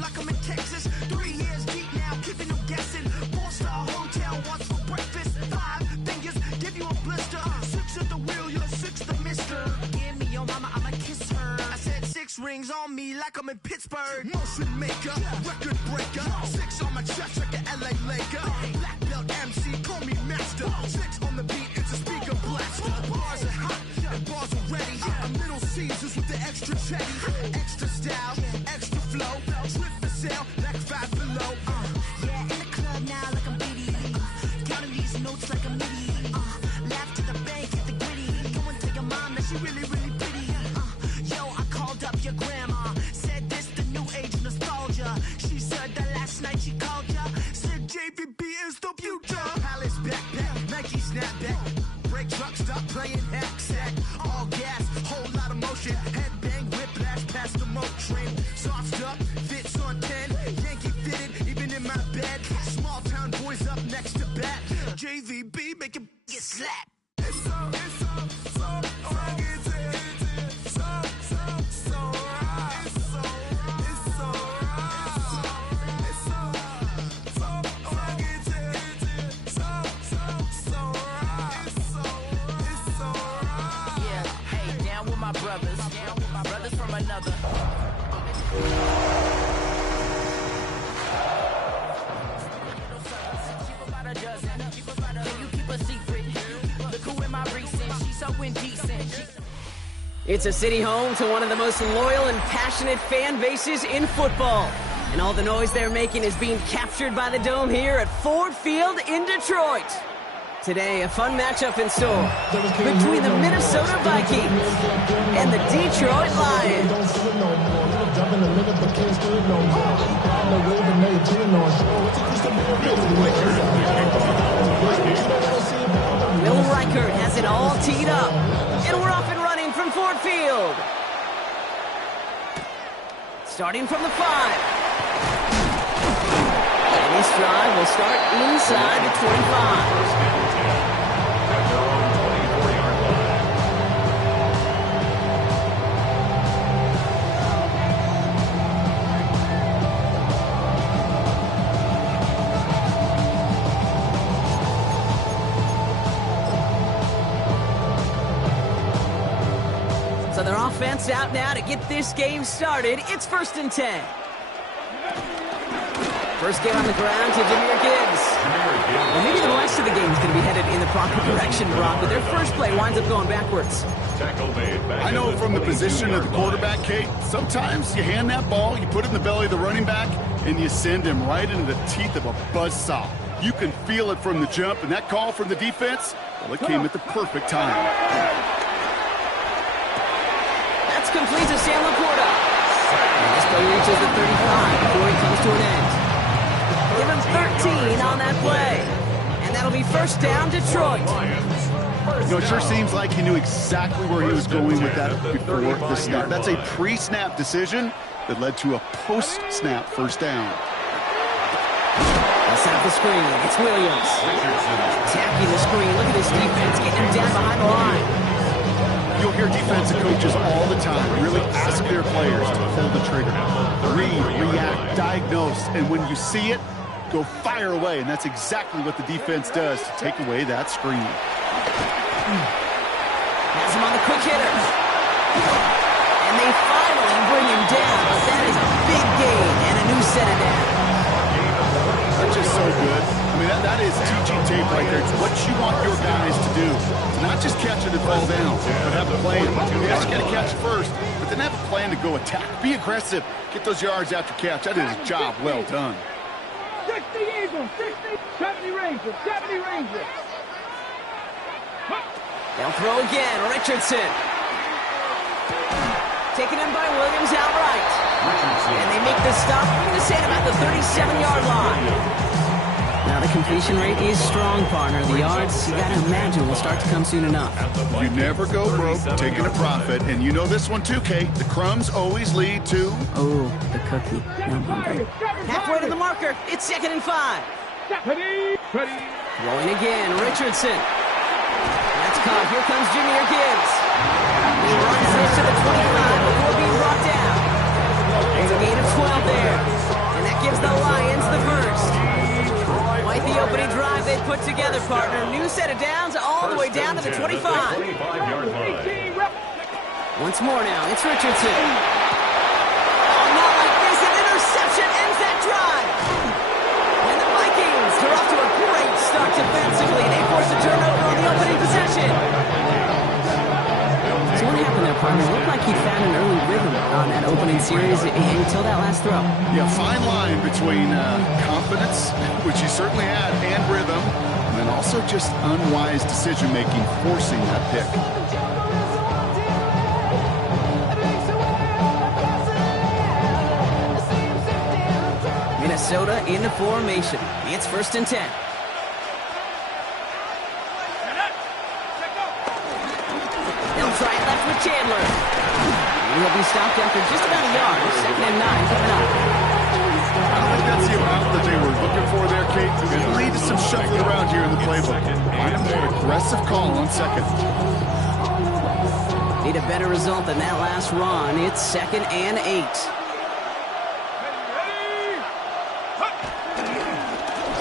like I'm in Texas. 3 years deep now, keeping them guessing. 4-star hotel, what's for breakfast? 5 fingers, give you a blister. 6 at the wheel, you're 6 the mister. Give me your mama, I'ma kiss her. I said 6 rings on me like I'm in Pittsburgh. Motion maker, record breaker. 6 on my chest like an LA Laker. Black belt MC, call me master. 6 on the beat, it's a speaker blaster. Bars are hot, and bars are ready. I'm Little Caesars with the extra chetty. Extra style, extra flow. Trip for sale, like 5 below. Yeah, in the club now like I'm Diddy. Counting these notes like a MIDI. Laugh to the bank, hit the gritty. Go and tell your mom that she really, really pretty. Yo, I called up your grandma. Said this the new age nostalgia. She said that last night she called ya. Said JVB is the future. Palace backpack, Nike snapback. Break truck, stop playing hack sack. All gas, whole lot of motion. Headbang, whiplash, past the moat train. Soft stuff, fits on 10. Yankee fitted, even in my bed. Small town boys up next to bat. JVB, make it get slapped. It's so rugged. So right. It's so right. It's so rugged. It's so right. It's so right. Yeah, hey, down with my brothers. Brothers from another. Keep about a dozen. Can you keep a secret? Look who in my recent. She's so indecent. It's a city home to one of the most loyal and passionate fan bases in football. And all the noise they're making is being captured by the Dome here at Ford Field in Detroit. Today, a fun matchup in store between the Minnesota Vikings and the Detroit Lions. Will Reichert has it all teed up, and we're off and running from Ford Field. Starting from the 5. And this drive will start inside the 25. So their offense out now to get this game started. It's 1st and 10. First get on the ground to Jahmyr Gibbs. Well, maybe the rest of the game is going to be headed in the proper direction, Brock, but their first play winds up going backwards. I know from the position of the quarterback, Kate, sometimes you hand that ball, you put it in the belly of the running back, and you send him right into the teeth of a buzzsaw. You can feel it from the jump, and that call from the defense, well, it came at the perfect time. That's complete to Sam Laporta. And this play reaches the 35 before he comes to an end. Give him 13 on that play. And that'll be first down, Detroit. You know, it sure seems like he knew exactly where he was going with that before the snap. That's a pre-snap decision that led to a post-snap first down. That's out the screen. It's Williams. Attacking the screen. Look at this defense getting him down behind the line. You'll hear defensive coaches all the time really ask their players to pull the trigger. Read, react, diagnose, and when you see it, go fire away. And that's exactly what the defense does to take away that screen. Has him on the quick hitter. And they finally bring him down. But that is a big gain and a new set of downs. That's just so good. I mean, that is teaching tape right there. It's what you want your guys to do. To not just catch it and fall down, but have a plan. You guys got to catch it first, but then have a plan to go attack. Be aggressive. Get those yards after catch. That is a job well done. 60 Eagles, 60, 70 Rangers, 70 Rangers. They'll throw again. Richardson. Taken in by Williams outright. And they make the stop, I'm going to say, about the 37-yard line. Now the completion rate is strong, partner. The yards, you got to imagine, will start to come soon enough. You never go broke taking a profit, and you know this one too, Kate. The crumbs always lead to... Oh, the cookie. No, I'm hungry. Halfway to the marker. It's 2nd and 5. Rolling again, Richardson. That's caught. Here comes Jahmyr Gibbs. He runs this to the 25 before being brought down. It's a gain of 12 there. partner. New set of downs all the way down to the 25. Once more now, it's Richardson. Oh, not like this. An interception ends that drive. And the Vikings are off to a great start defensively. They force a turnover on the opening possession. So what happened there, partner? It looked like he found an early rhythm on that opening series until that last throw. Yeah, fine line between confidence, which he certainly had, and rhythm, and then also just unwise decision-making, forcing that pick. Minnesota in the formation. It's 1st and 10. They'll try it left with Chandler. He'll be stopped after just about a yard. 2nd and 9 coming up. I don't think that's the amount that they were looking for there, Kate. It's going to lead to some shuffling around here in the playbook. Find a more aggressive call on 2nd. Need a better result than that last run. It's 2nd and 8.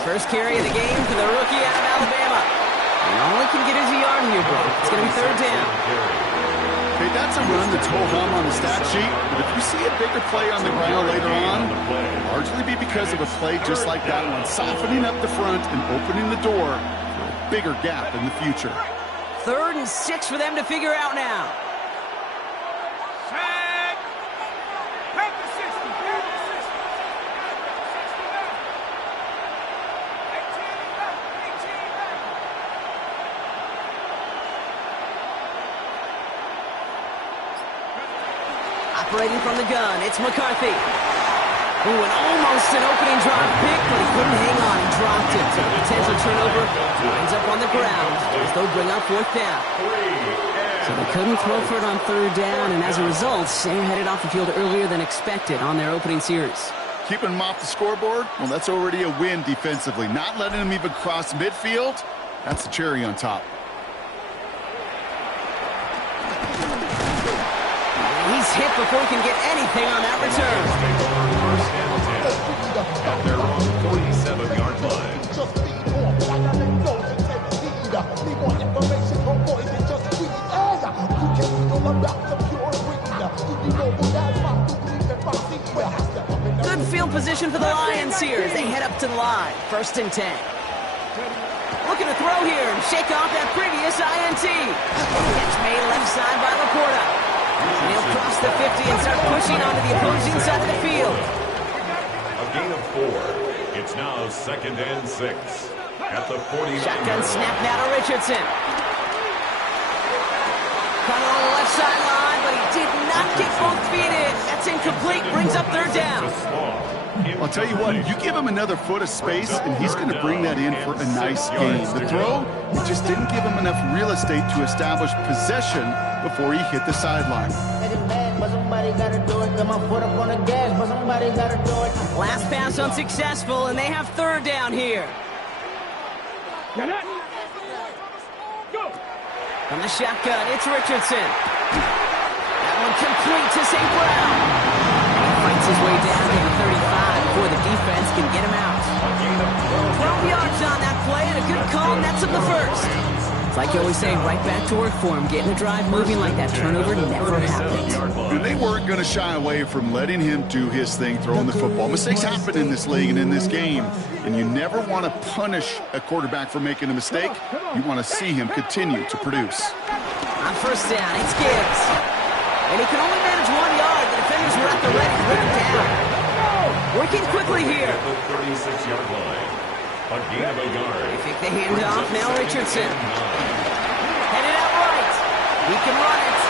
First carry of the game for the rookie out of Alabama. And all he can get is a yard here, bro. It's going to be 3rd down. Okay, that's a run that's ho-hum on the stat sheet. But if you see a bigger play on the ground later on, it'll largely be because of a play just like that one, softening up the front and opening the door for a bigger gap in the future. 3rd and 6 for them to figure out now. Operating from the gun, it's McCarthy. Ooh, and almost an opening drive pick, but he couldn't hang on. He dropped it. So the potential turnover winds up on the ground as they'll bring up 4th down. So they couldn't throw for it on 3rd down, and as a result, they're headed off the field earlier than expected on their opening series. Keeping them off the scoreboard, well, that's already a win defensively. Not letting them even cross midfield, that's the cherry on top. He's hit before he can get anything on that return. At their own 47-yard line. Good field position for the Lions here as they head up to the line. 1st and 10. Looking to throw here and shake off that previous INT. Catch made left side by Laporta. And he'll cross the 50 and start pushing onto the opposing side of the field. A gain of 4. It's now 2nd and 6. At the 49. Shotgun snap now to Richardson. Caught on the left sideline, but he did not get both feet in. That's incomplete. Brings up 3rd down. I'll tell you what, you give him another foot of space, and he's going to bring that in for a nice gain. The throw, it just didn't give him enough real estate to establish possession before he hit the sideline. Last pass unsuccessful, and they have 3rd down here. From the shotgun, it's Richardson. That one complete to St. Brown. He fights his way down to the 35 before the defense can get him out. 12 yards on that play, and a good call nets him the 1st. It's like you always say, right back to work for him. Getting the drive moving like that turnover never happened. And they weren't going to shy away from letting him do his thing, throwing the football. Mistakes happen in this league and in this game, and you never want to punish a quarterback for making a mistake. You want to see him continue to produce. On 1st down, it's Gibbs. And he can only manage 1 yard. The defenders were at the ready to bring him down. Working quickly here. At the 36-yard line. A gain of a yard. They pick the handoff. Now Richardson. Headed out right. He can run it.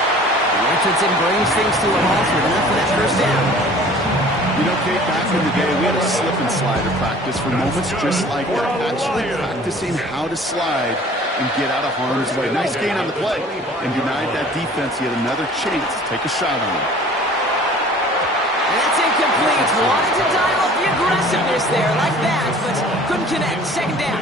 And Richardson brings things to a halt with enough for that 1st down. You know, Kate, back in the day, we had a slip and slide of practice for moments just like that. Actually practicing how to slide and get out of harm's way. Nice gain on the play. And denied that defense yet another chance to take a shot on him. And that's incomplete. Wanted to dial up the aggressiveness there like that, but couldn't connect. 2nd down.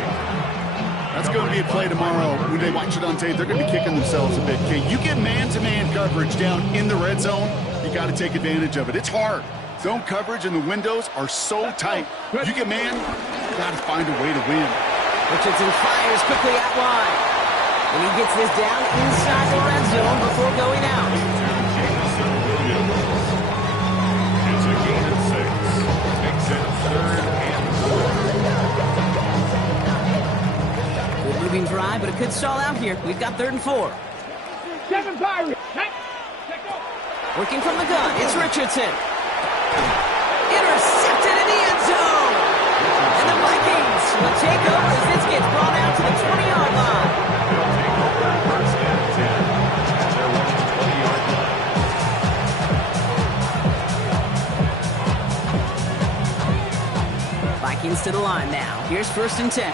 That's going to be a play tomorrow. When they watch it on tape, they're going to be kicking themselves a bit. Kate, you get man-to-man coverage down in the red zone, you got to take advantage of it. It's hard. Zone coverage and the windows are so tight. You get man, you got to find a way to win. Richardson fires quickly out wide. And he gets this down inside the red zone before going out. It's a gain of 6. Makes it 3rd and 4. Good moving drive, but it could stall out here. We've got 3rd and 4. 7 Pirates. Working from the gun, it's Richardson. Intercepted in the end zone. And the Vikings will take over as this gets brought out to the 20-yard line. They'll take over 1st and 10. At their own 20-yard line. Vikings to the line now. Here's 1st and 10.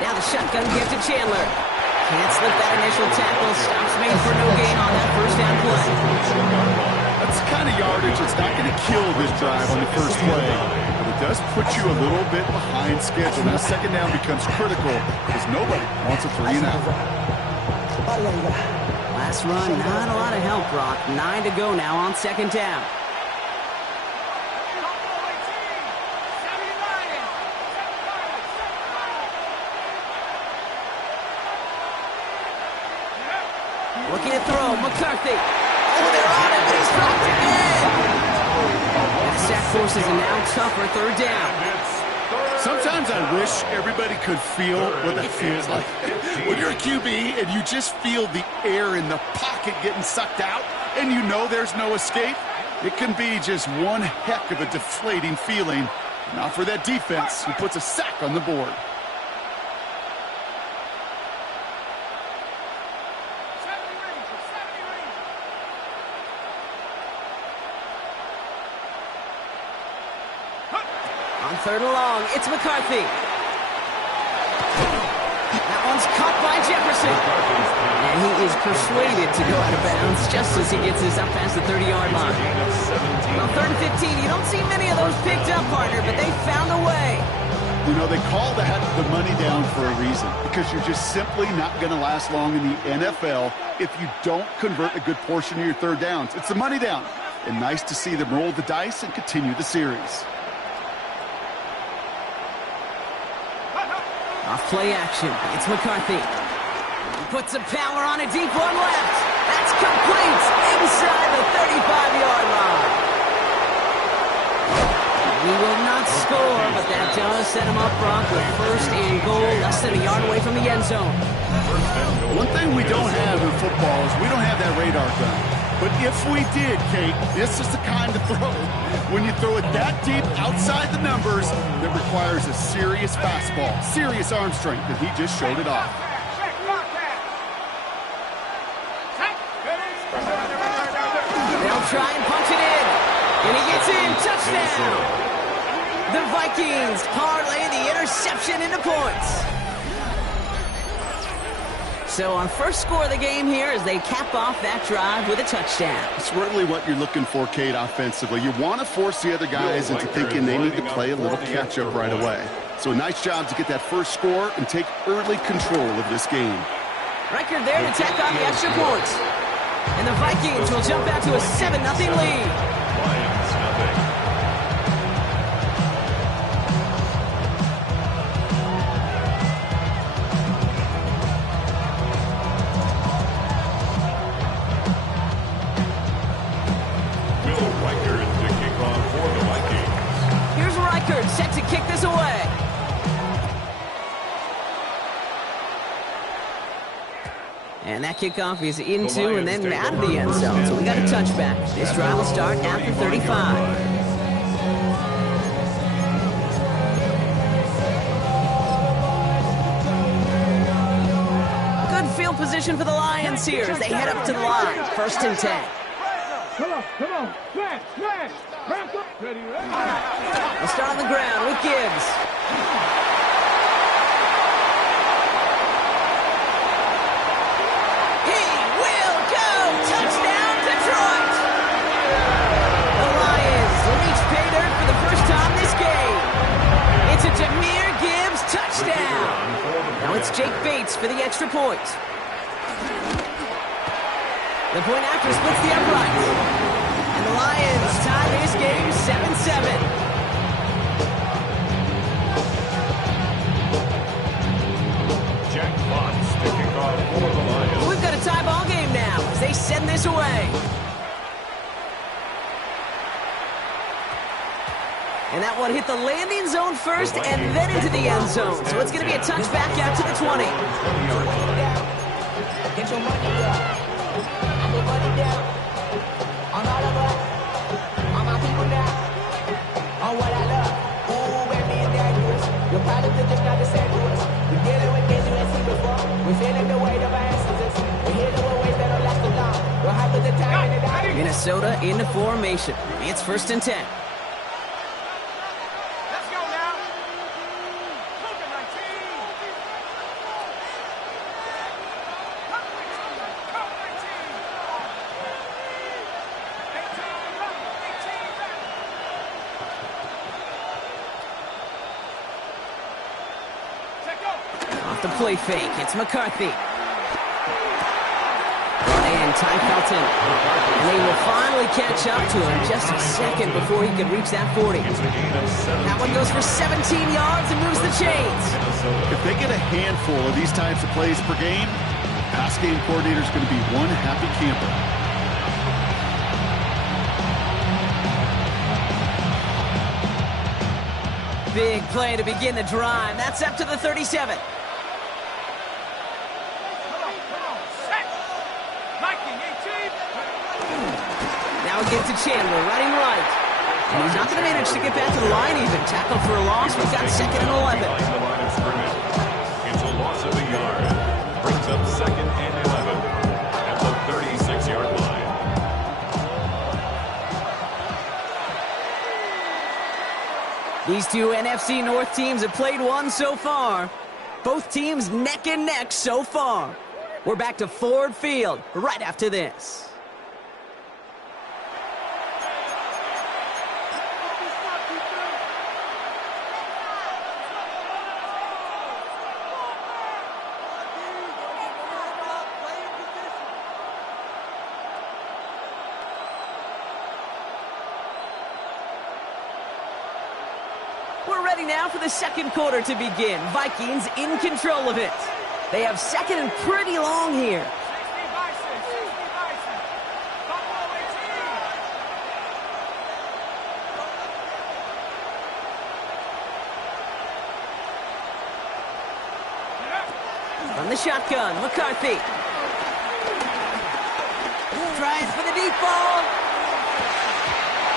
Now the shotgun gives to Chandler. Can't slip that initial tackle. Stops made for no gain on that 1st down play. That's the kind of yardage that's not going to kill this drive on the first play. But it does put you a little bit behind schedule. Now 2nd down becomes critical because nobody wants a 3 and out. Last run, not a lot of help, Brock. 9 to go now on 2nd down. Looking to throw, McCarthy. Oh, they're on him, but he's dropped again. The sack forces a now tougher 3rd down. Sometimes I wish everybody could feel what that feels like. When you're a QB and you just feel the air in the pocket getting sucked out and you know there's no escape, it can be just one heck of a deflating feeling. Not for that defense who puts a sack on the board. On 3rd and long, it's McCarthy. That one's caught by Jefferson. And he is persuaded to go out of bounds just as he gets this up past the 30-yard line. On 3rd and 15, you don't see many of those picked up, partner, but they found a way. You know, they call that the money down for a reason, because you're just simply not going to last long in the NFL if you don't convert a good portion of your 3rd downs. It's the money down. And nice to see them roll the dice and continue the series. Off play action, it's McCarthy. He puts some power on a deep one left. That's complete inside the 35-yard line. He will not score, but that does set him up, Brock, with 1st and goal, less than a yard away from the end zone. One thing we don't have in football is we don't have that radar gun. But if we did, Kate, this is the kind of throw. When you throw it that deep outside the numbers, that requires a serious fastball, serious arm strength, and he just showed it off. They'll try and punch it in. And he gets in. Touchdown. The Vikings parlay the interception into points. So our first score of the game here as they cap off that drive with a touchdown. It's really what you're looking for, Kate, offensively. You want to force the other guys into thinking they need to play a little catch-up right away. So a nice job to get that first score and take early control of this game. Record there to tack on the extra points. And the Vikings will jump out to a 7-0 lead. Lions, nothing. Set to kick this away. And that kickoff is into and then out of the end zone. So we got a touchback. This drive will start after 35. Good field position for the Lions here as they head up to the line. 1st and 10. Come on. Smash. Ready. We'll start on the ground with Gibbs. He will go! Touchdown, Detroit! The Lions reach pay dirt for the first time this game. It's a Jahmyr Gibbs touchdown. Now it's Jake Bates for the extra point. The point after splits the uprights. And the Lions tie this game 7-7. this away. And that one hit the landing zone first and then into the end zone. So it's going to be a touchback out to the 20. Get your money up. I'm your money down. On all of us. On my people now. On what I love. Ooh, baby, it's dangerous. Your problems are just not the same to us. We're dealing with things you ain't seen before. We're feeling the weight of our ancestors. We're hitting with ways that don't last too long. What happens the time in the day? Minnesota into formation. It's 1st and 10. Off the play fake, it's McCarthy. Brought in, Ty Felton. And they will finally catch up to him just a second before he could reach that 40. That one goes for 17 yards and moves the chains. If they get a handful of these types of plays per game, pass game coordinator is going to be one happy camper. Big play to begin the drive. That's up to the 37. Now give to Chandler, running right. And he's not going to manage to get back to the line even. Tackle for a loss. We've got 2nd and 11. It's a loss of a yard. Brings up 2nd and 11 at the 36-yard line. These two NFC North teams have played one so far. Both teams neck and neck so far. We're back to Ford Field right after this. We're ready now for the second quarter to begin. Vikings in control of it. They have 2nd and pretty long here. From the shotgun, McCarthy. Tries for the deep ball.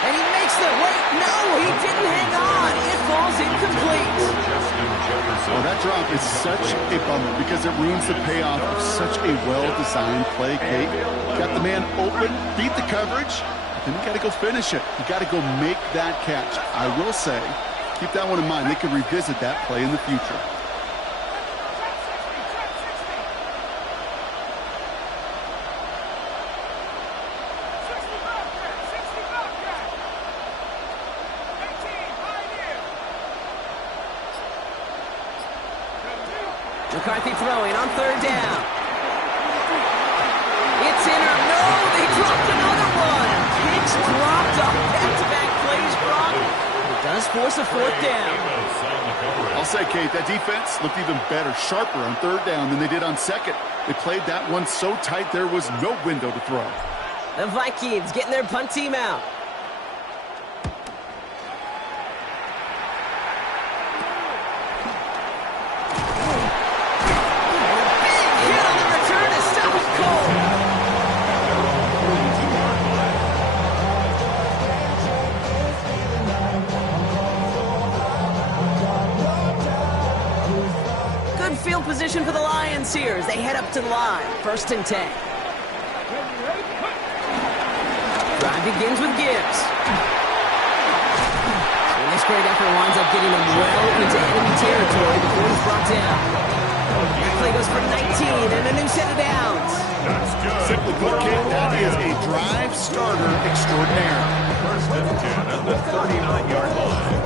And he makes the wait. No, he didn't hang on. It falls incomplete. Oh, that drop is such a bummer because it ruins the payoff of such a well-designed play, Kate. Got the man open, beat the coverage, then you got to go finish it. You got to go make that catch. I will say, keep that one in mind. They can revisit that play in the future. McCarthy throwing on 3rd down. It's in or no, they dropped another one. Picks dropped on back-to-back plays, Brock. It does force a 4th down. I'll say, Kate, that defense looked even better, sharper on 3rd down than they did on 2nd. They played that one so tight there was no window to throw. The Vikings getting their punt team out. Field position for the Lions here as they head up to the line. 1st and 10. Drive begins with Gibbs. And this great effort winds up getting him well into enemy territory before he's brought down. That play goes for 19 and a new set of downs. That's good. Simply put, Kate, that is a drive starter extraordinaire. 1st and 10 at the 39-yard line.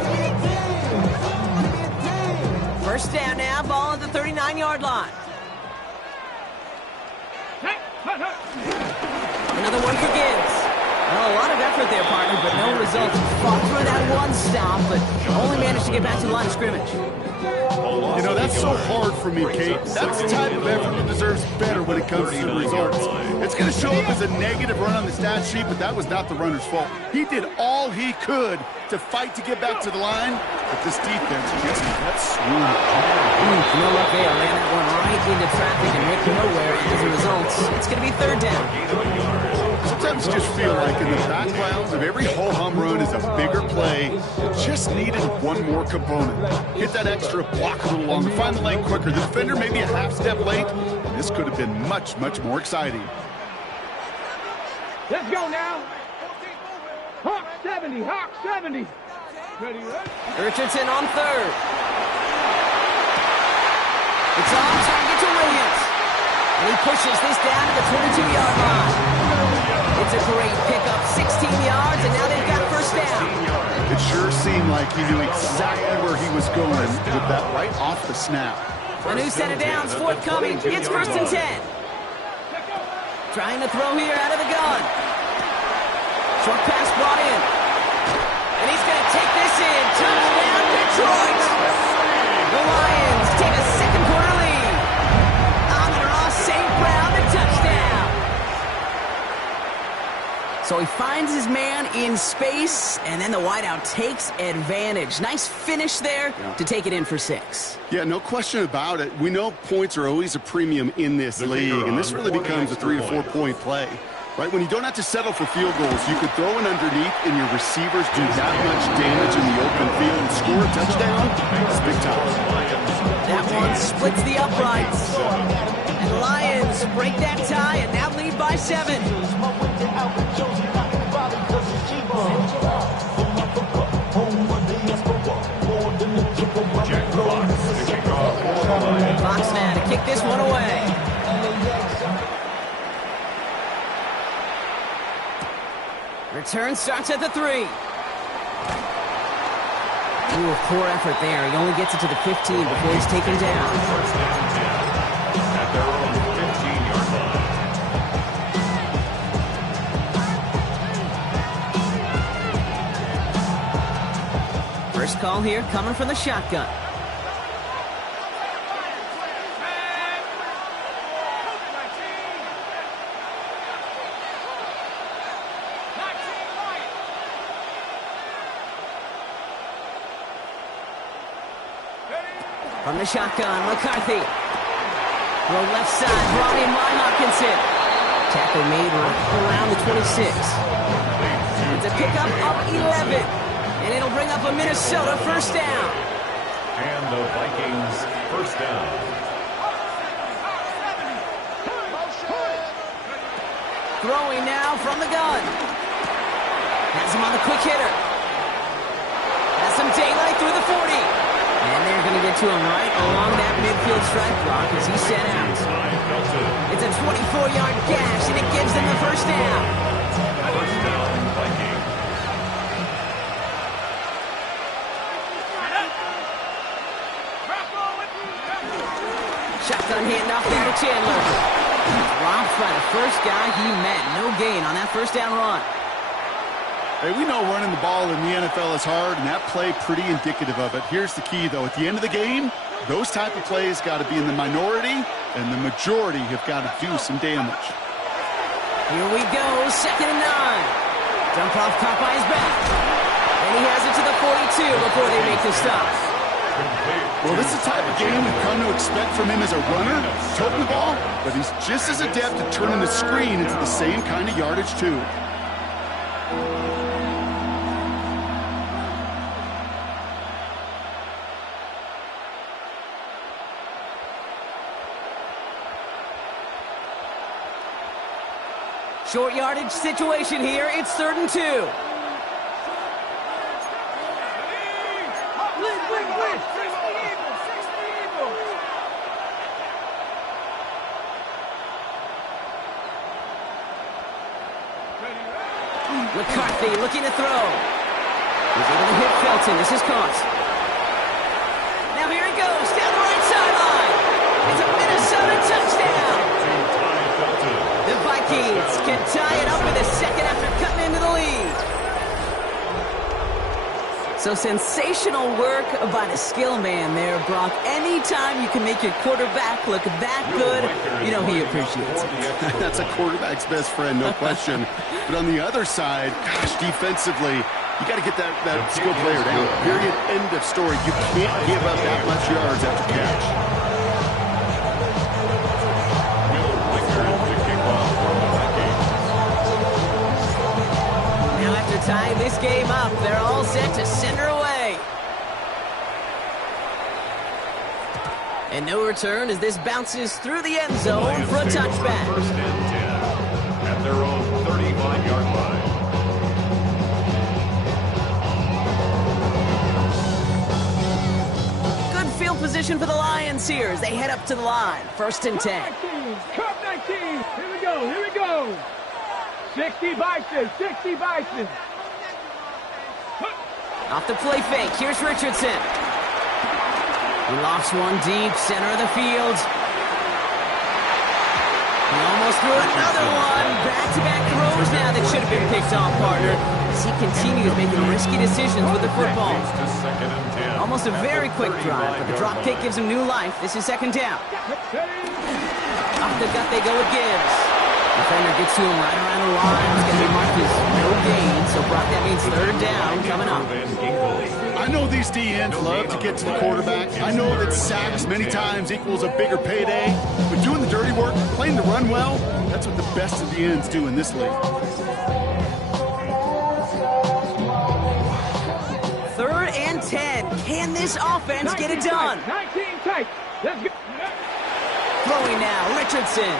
1st down now, ball at the 39-yard line. Another one for Gibbs. Well, a lot of effort there, partner, but no no results. Fought for that one stop, but only managed to get back to the line of scrimmage. You know, that's so hard for me, Kate. That's the type of effort that deserves better when it comes to the results. It's going to show up as a negative run on the stat sheet, but that was not the runner's fault. He did all he could to fight to get back to the line, but this defense just got swooned. No luck there. Ran that one right into traffic and went nowhere. As a result, it's going to be third down. Sometimes you just feel like in the background of every ho-hum run is a bigger play. Just needed one more component. Hit that extra block a little longer, find the lane quicker. The defender maybe a half step late. This could have been much, much more exciting. Let's go now. Hawk 70, Hawk 70. Ready, right? Richardson on third. It's on target to Williams. And he pushes this down to the 22-yard line. It's a great pickup, 16 yards, and now they've got first down. It sure seemed like he knew exactly where he was going with that right off the snap. A new set of downs forthcoming. It's first and 10. Trying to throw here out of the gun. Short pass brought in. And he's going to take this in. Touchdown, Detroit. The Lions take a second quarter lead. Amon-Ra St. Brown, the touchdown. So he finds his man in space, and then the wideout takes advantage. Nice finish there to take it in for 6. Yeah, no question about it. We know points are always a premium in this league, and this really becomes a 3 to 4 point play. Right, when you don't have to settle for field goals, you could throw it underneath and your receivers do that much damage in the open field and score a touchdown. It's big time. That one splits the uprights. And the Lions break that tie and now lead by 7. Fox now to kick this one away. Return starts at the 3. Ooh, poor effort there. He only gets it to the 15 before he's taken down. First down and 10 at their own 15-yard line. First call here coming from the shotgun. From the shotgun, McCarthy. Throw left side, brought in by Hopkinson. Tackle made right around the 26. It's a pickup of 11. And it'll bring up a Minnesota first down. And the Vikings first down. Throwing now from the gun. Has him on the quick hitter. Has some daylight through the 40. And they're going to get to him right along that midfield strike block as he's sent out. It's a 24-yard gash, and it gives them the first down. First down, Vikings. Shotgun handoff there to Chandler. Dropped by the first guy he met. No gain on that first down run. Hey, we know running the ball in the NFL is hard, and that play pretty indicative of it. Here's the key, though. At the end of the game, those type of plays got to be in the minority, and the majority have got to do some damage. Here we go, second and 9. Dump off caught by his back. And he has it to the 42 before they make the stop. Well, this is the type of game we've come to expect from him as a runner, toting the ball, but he's just as adept at turning the screen into the same kind of yardage, too. Short yardage situation here. It's 3rd and 2. McCarthy looking to throw. He's able to hit Felton. This is caught. Now here he goes down the right sideline. It's a Minnesota touchdown. The Vikings can tie it up in a second after cutting into the lead. So sensational work by the skill man there, Brock. Anytime you can make your quarterback look that good, you know he appreciates it. That's a quarterback's best friend, no question. But on the other side, gosh, defensively, you got to get that skill player down. Period. End of story. You can't give up that much yards after catch. Tie this game up. They're all set to center away. And no return as this bounces through the end zone for a touchback. First and 10 at their own 35-yard line. Good field position for the Lions here as they head up to the line. First and 10. Cup 19. Here we go. Here we go. 60 Bison. 60 Bison. Off the play fake, here's Richardson. He lofts one deep, center of the field. He almost threw another one. Back-to-back throws now that should have been picked off, partner, as he continues making risky decisions with the football. Almost a very quick drive, but the drop kick gives him new life. This is second down. Off the gut they go with Gibbs. Defender gets to him right around the line. It's going to be marked as no gain, so Brock, that means third down coming up. I know these DNs love to get to the quarterback. I know that sacks many times equals a bigger payday, but doing the dirty work, playing the run well, that's what the best of the ends do in this league. Third and 10. Can this offense get it done? 19 tight. Let's go. Throwing now, Richardson.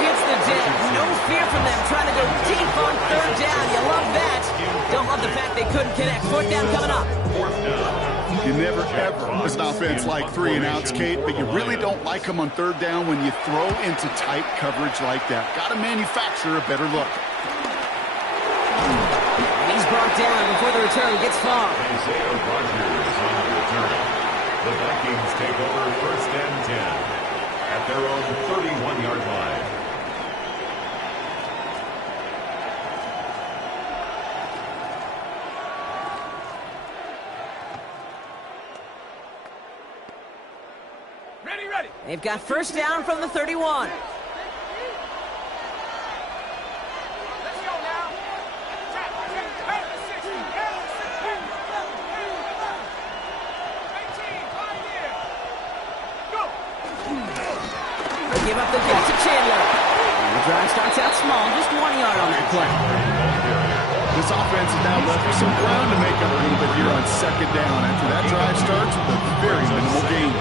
Hits the deck. No fear from them trying to go deep on third down. You love that. Don't love the fact they couldn't connect. Fourth down coming up. You never, ever, as an offense, like 3 and outs, Kate, but you really don't like them on third down when you throw into tight coverage like that. Got to manufacture a better look. And he's brought down before the return gets far. Isaiah Rodgers on the return. The Vikings take over first and 10 at their own 31-yard line. They've got first down from the 31. Let's go now. They give up the kick to Chandler. And the drive starts out small, just 1 yard on that play. This offense is now left with some ground to make up a little bit here on second down after that drive starts with a very minimal gain.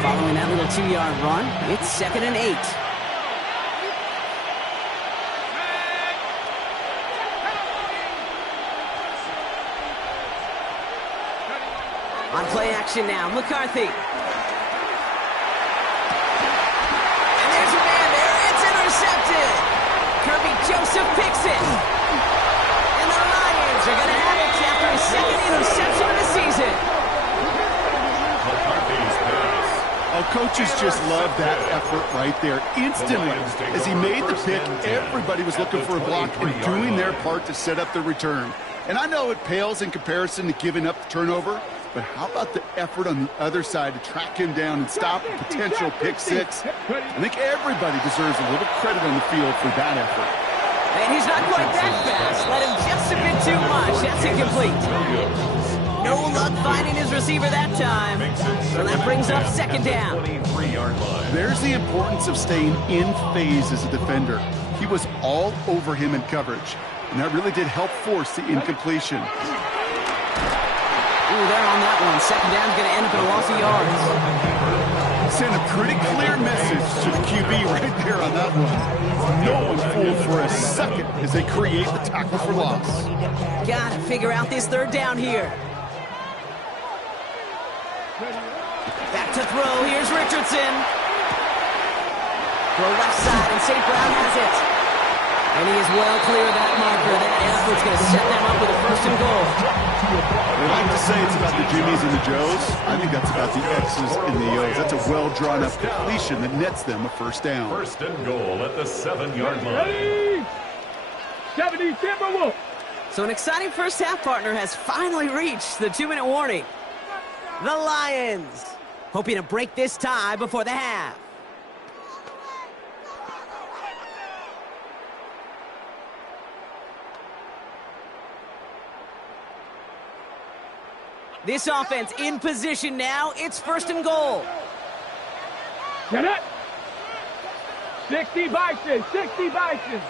Following that little 2-yard run, it's second and 8. On play action now, McCarthy. And there's a man there. It's intercepted. Kirby Joseph picks it. And the Lions are going to have it after his second interception of the season. McCarthy's pass. Oh, coaches just love that effort right there. Instantly, as he made the pick, everybody was looking for a block and doing their part to set up the return. And I know it pales in comparison to giving up the turnover, but how about the effort on the other side to track him down and stop a potential pick six? I think everybody deserves a little credit on the field for that effort. And he's not quite that fast. Let him just a bit too much. That's incomplete. No luck finding his receiver that time. So that brings up second down. 23-yard line. There's the importance of staying in phase as a defender. He was all over him in coverage, and that really did help force the incompletion. Ooh, they're on that one. Second down's going to end up in a loss of yards. Send a pretty clear message to the QB right there on that one. No one fooled for a second as they create the tackle for loss. Got to figure out this third down here. Back to throw. Here's Richardson. Throw left side, and St. Brown has it. And he is well clear of that marker. That effort's going to set them up with a first and goal. They like to say it's about the Jimmies and the Joes. I think that's about the X's and the O's. That's a well-drawn-up completion that nets them a first down. First and goal at the 7-yard line. Ready? 70 Timberwolves. So an exciting first half, partner, has finally reached the 2-minute warning. The Lions hoping to break this tie before the half. This offense in position now. It's 1st and goal. Get it! 60 Vikings, 60 Vikings.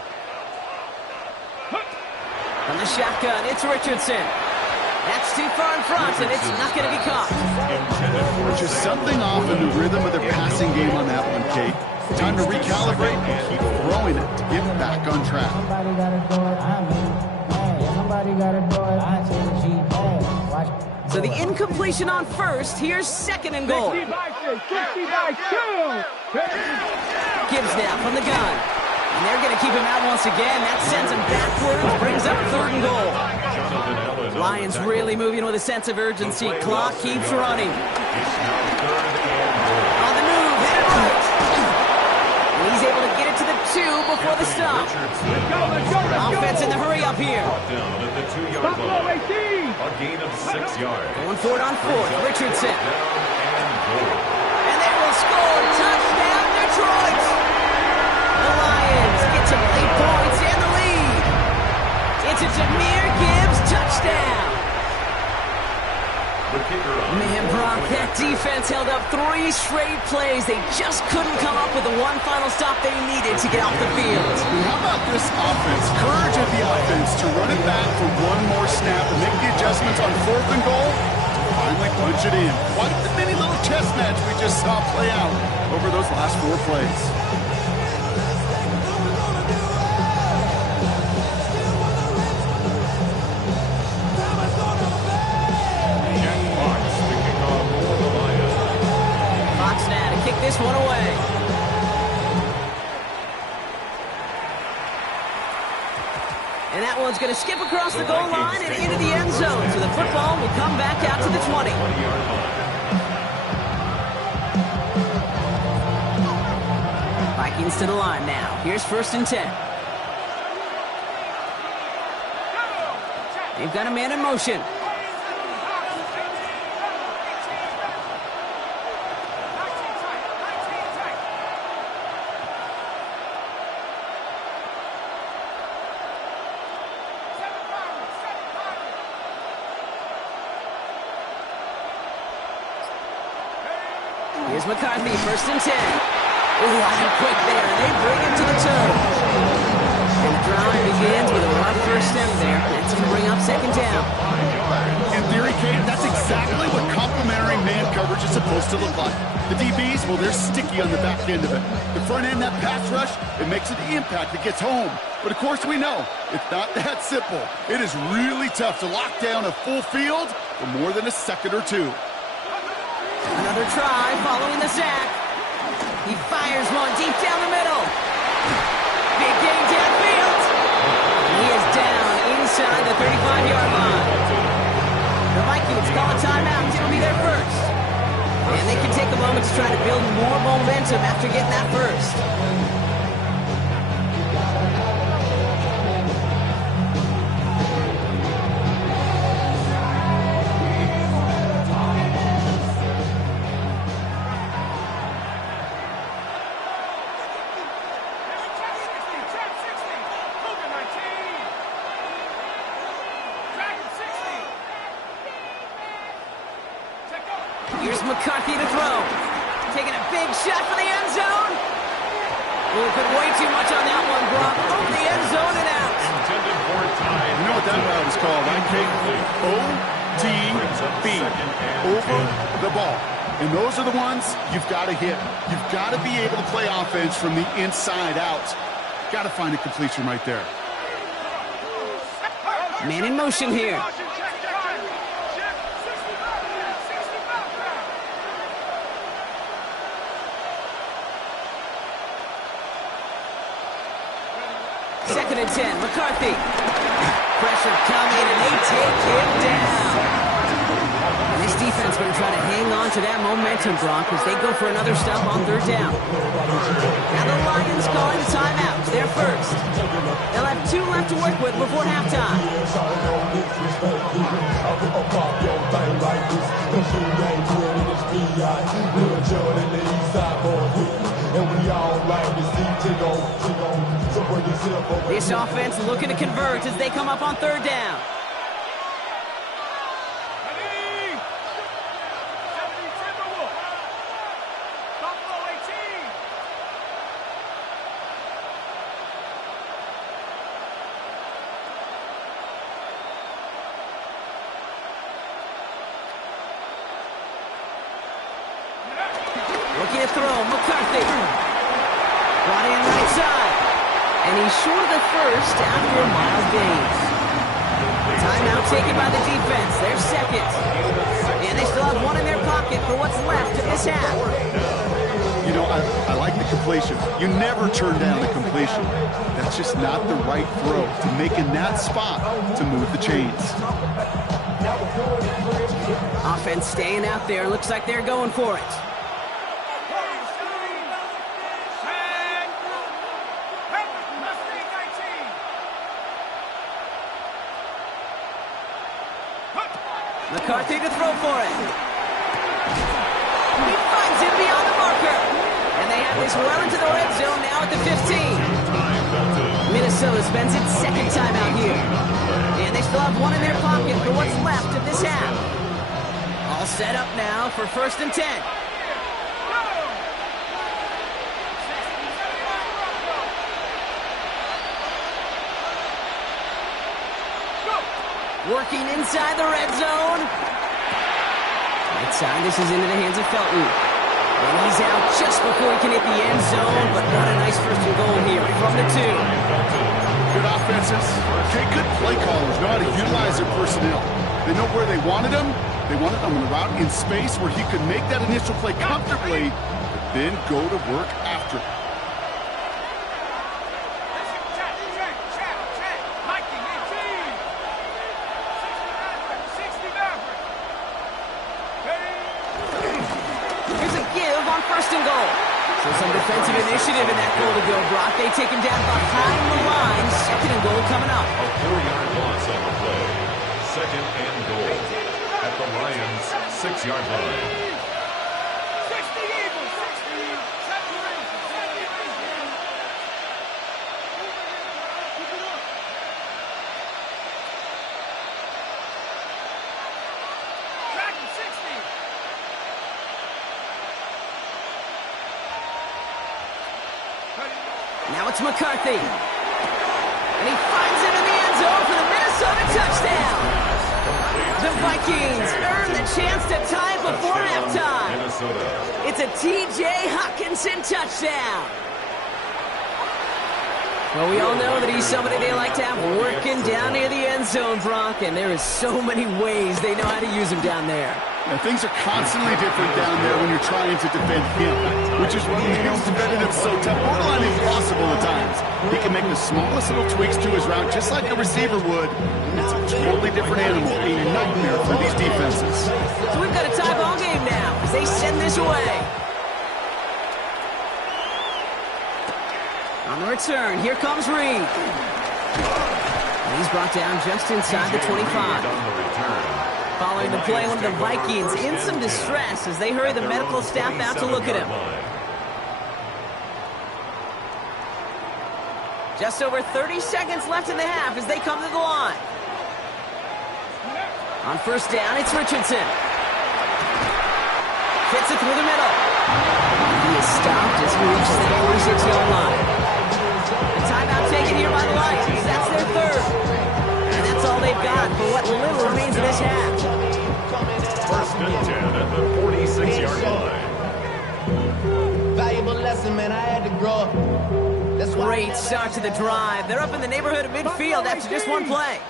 From the shotgun, it's Richardson. That's too far in front, and it's not going to be caught. Just something off in the rhythm of their passing game on that one, Kate. Time to recalibrate and keep throwing it to get back on track. Somebody gotta do it, I mean. Hey, somebody gotta do it, I take the G. Hey, watch. So the incompletion on first. Here's 2nd and goal. 60 Vikings, 60 Vikings. Gibbs now from the gun. And they're going to keep him out once again. That sends him backwards, brings up 3rd and goal. Lions really moving with a sense of urgency. Clock keeps running. On the move, hit it right. And he's able to get it to the 2 before the stop. Offense in the hurry up here. Stop low, 18. A gain of 6 yards. Going for it on 4th, Richardson. And they will score. Touchdown, Detroit. The Lions get some late points and the lead. It's a Jahmyr Gibbs touchdown. Man, Brock, that defense held up 3 straight plays. They just couldn't come up with the one final stop they needed to get off the field. How about this offense? Courage of the offense to run it back for one more snap and make the adjustments on 4th and goal. Finally punch it in. Quite the mini little chess match we just saw play out over those last 4 plays. Kick this one away. And that one's going to skip across the goal line and into the end zone. So the football will come back out to the 20. Vikings to the line now. Here's 1st and 10. They've got a man in motion. Here's McCarthy, 1st and 10. Ooh, I'm quick there. They bring him to the turf. And the drive begins with a rough first step there. That's going to bring up 2nd down. In theory, Kate, that's exactly what complementary man coverage is supposed to look like. The DBs, well, they're sticky on the back end of it. The front end, that pass rush, it makes an impact that gets home. But of course we know, it's not that simple. It is really tough to lock down a full field for more than a second or 2. Another try following the sack. He fires one deep down the middle. Big game downfield. He is down inside the 35-yard line. The Vikings call a timeout. It'll be their first. And they can take a moment to try to build more momentum after getting that first. Here's McCarthy to throw. Taking a big shot for the end zone. Oh, put way too much on that one, Brock. Over the end zone and out. Intended for time. You know what that route is called, right, Kate? ODB. Over the ball. And those are the ones you've got to hit. You've got to be able to play offense from the inside out. Got to find a completion right there. Man in motion here. Second and 10, McCarthy. Pressure coming, and they take him down. And this defense going to try to hang on to that momentum, Brock, as they go for another stop on 3rd down. Now the Lions calling timeout. They're first. They'll have 2 left to work with before halftime. This offense looking to convert as they come up on 3rd down. Looking to throw, McCarthy. Brought in right side. And he's short of the first after a mild gain. Timeout taken by the defense. Their second. And they still have one in their pocket for what's left of this half. You know, I like the completion. You never turn down a completion. That's just not the right throw to make in that spot to move the chains. Offense staying out there. Looks like they're going for it. McCarthy to throw for it. He finds him beyond the marker. And they have this well into the red zone now at the 15. Minnesota spends its second time out here. And they still have one in their pocket for what's left of this half. All set up now for 1st and 10. Working inside the red zone. Right side, this is into the hands of Felton. And he's out just before he can hit the end zone, but what a nice 1st and goal here from the 2. Good offenses. Okay, good play callers know how to utilize their personnel. They know where they wanted him. They wanted him on the route in space where he could make that initial play comfortably, but then go to work after. So some defensive initiative in that goal to go, Brock. They take him down behind the line. 2nd and goal coming up. A 4-yard loss on the play. 2nd and goal at the Lions' 6-yard line. 60 Eagles, 60. Dragon 60. Now it's McCarthy. And he finds him in the end zone for the Minnesota touchdown. The Vikings earn the chance to tie it before halftime. It's a T.J. Hockenson touchdown. Well, we all know that he's somebody they like to have working down near the end zone, Brock, and there is so many ways they know how to use him down there. And things are constantly different down there when you're trying to defend him, which is what makes defending him so tough, borderline impossible at times. He can make the smallest little tweaks to his route, just like a receiver would. It's a totally different animal, a nightmare for these defenses. So we've got a tie ball game now as they send this away. On the return, here comes Reed. And he's brought down just inside the 25. Following the play, one of the Vikings in some distress as they hurry the medical staff out to look at him. Just over 30 seconds left in the half as they come to the line. On 1st down, it's Richardson. Fits it through the middle. He is stopped as he reaches the 46-yard line. A timeout taken here by the Lions. That's their 3rd. And that's all they've got for what little remains of this half. 1st and 10 at the 46-yard line. Valuable lesson, man. I had to grow up. That's why. Great start to the drive. They're up in the neighborhood of midfield after just one play.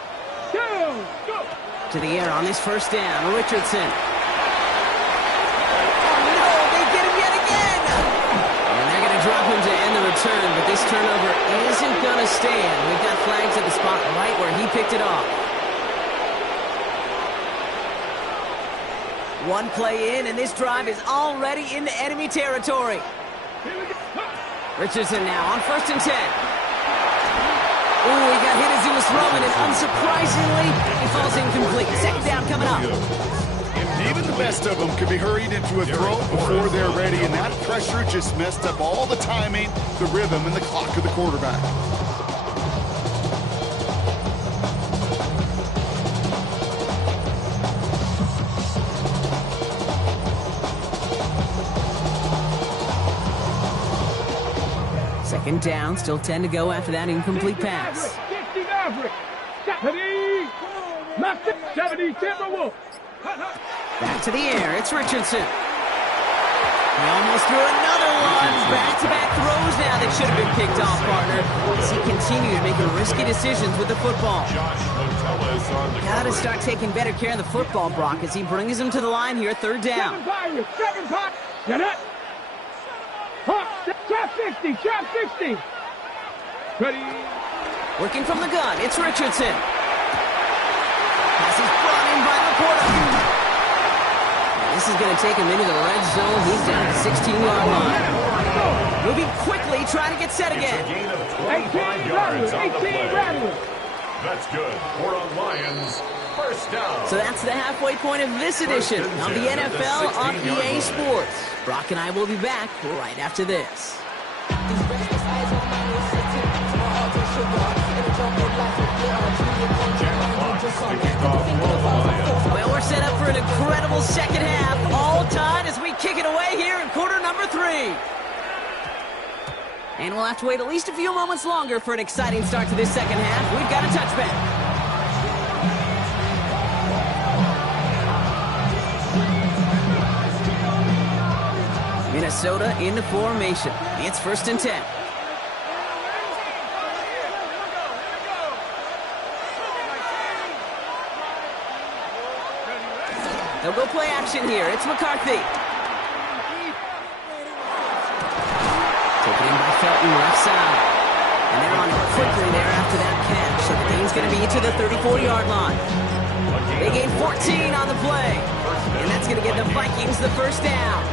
To the air on this 1st down, Richardson. Oh no, they get him yet again! And they're going to drop him to end the return, but this turnover isn't going to stand. We've got flags at the spot right where he picked it off. One play in, and this drive is already into enemy territory. Richardson now on 1st and 10. Ooh, he got throwing it. Unsurprisingly, it falls incomplete. Second down coming up. Even the best of them could be hurried into a throw before they're ready, and that pressure just messed up all the timing, the rhythm, and the clock of the quarterback. Second down, still 10 to go after that incomplete pass. 60 Maverick. 70 Timberwolf. Back to the air, it's Richardson. He almost threw another one. Back-to-back throws now that should have been picked off, partner. As he continued making risky decisions with the football. Gotta start taking better care of the football, Brock, as he brings him to the line here, third down. 7 Pirates, 7 Pop. Get it. Hawks, trap 60, trap 60. Ready. Working from the gun, it's Richardson. Pass is brought in by Laporta. This is going to take him into the red zone. He's down at the 16-yard line. Moving quickly, trying to get set again. 18 Rattlers, 18 Rattlers. That's good. We're on Lions. First down. So that's the halfway point of this edition of the NFL on EA Sports. Brock and I will be back right after this. Well, we're set up for an incredible second half. All tied as we kick it away here in quarter number 3. And we'll have to wait at least a few moments longer for an exciting start to this second half. We've got a touchback. Minnesota in the formation. It's 1st and 10. They'll go play action here. It's McCarthy. Taken in by Felton, left side. And they're on it quickly there after that catch. So the gain's going to be to the 34-yard line. They gain 14 on the play. And that's going to get the Vikings the first down.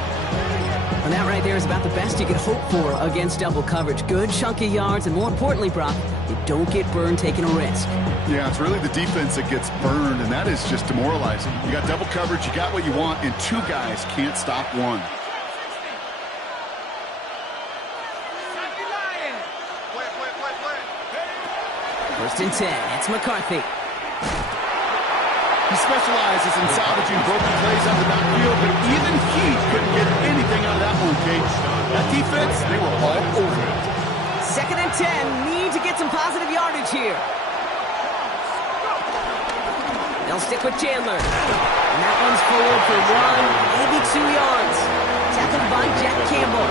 And that right there is about the best you could hope for against double coverage. Good chunky yards, and more importantly, Brock, you don't get burned taking a risk. Yeah, it's really the defense that gets burned, and that is just demoralizing. You got double coverage, you got what you want, and 2 guys can't stop one. First and 10, it's McCarthy. He specializes in salvaging broken plays out of the backfield, but even he couldn't get anything out of that one, Cage. That defense, they were all over it. Second and 10, need to get some positive yardage here. They'll stick with Chandler. And that one's forward for 1, maybe 2 yards. Tackled by Jack Campbell.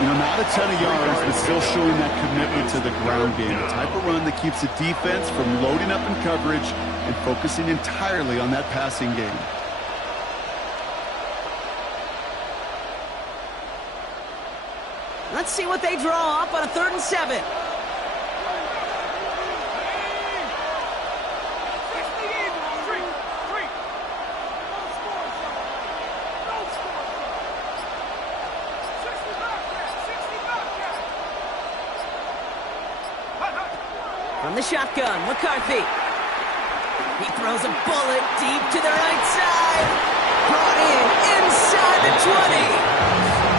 You know, not a ton of yards, but still showing that commitment to the ground game. The type of run that keeps the defense from loading up in coverage and focusing entirely on that passing game. Let's see what they draw up on a 3rd and 7. From the shotgun, McCarthy. He throws a bullet deep to the right side. Brought in inside the 20.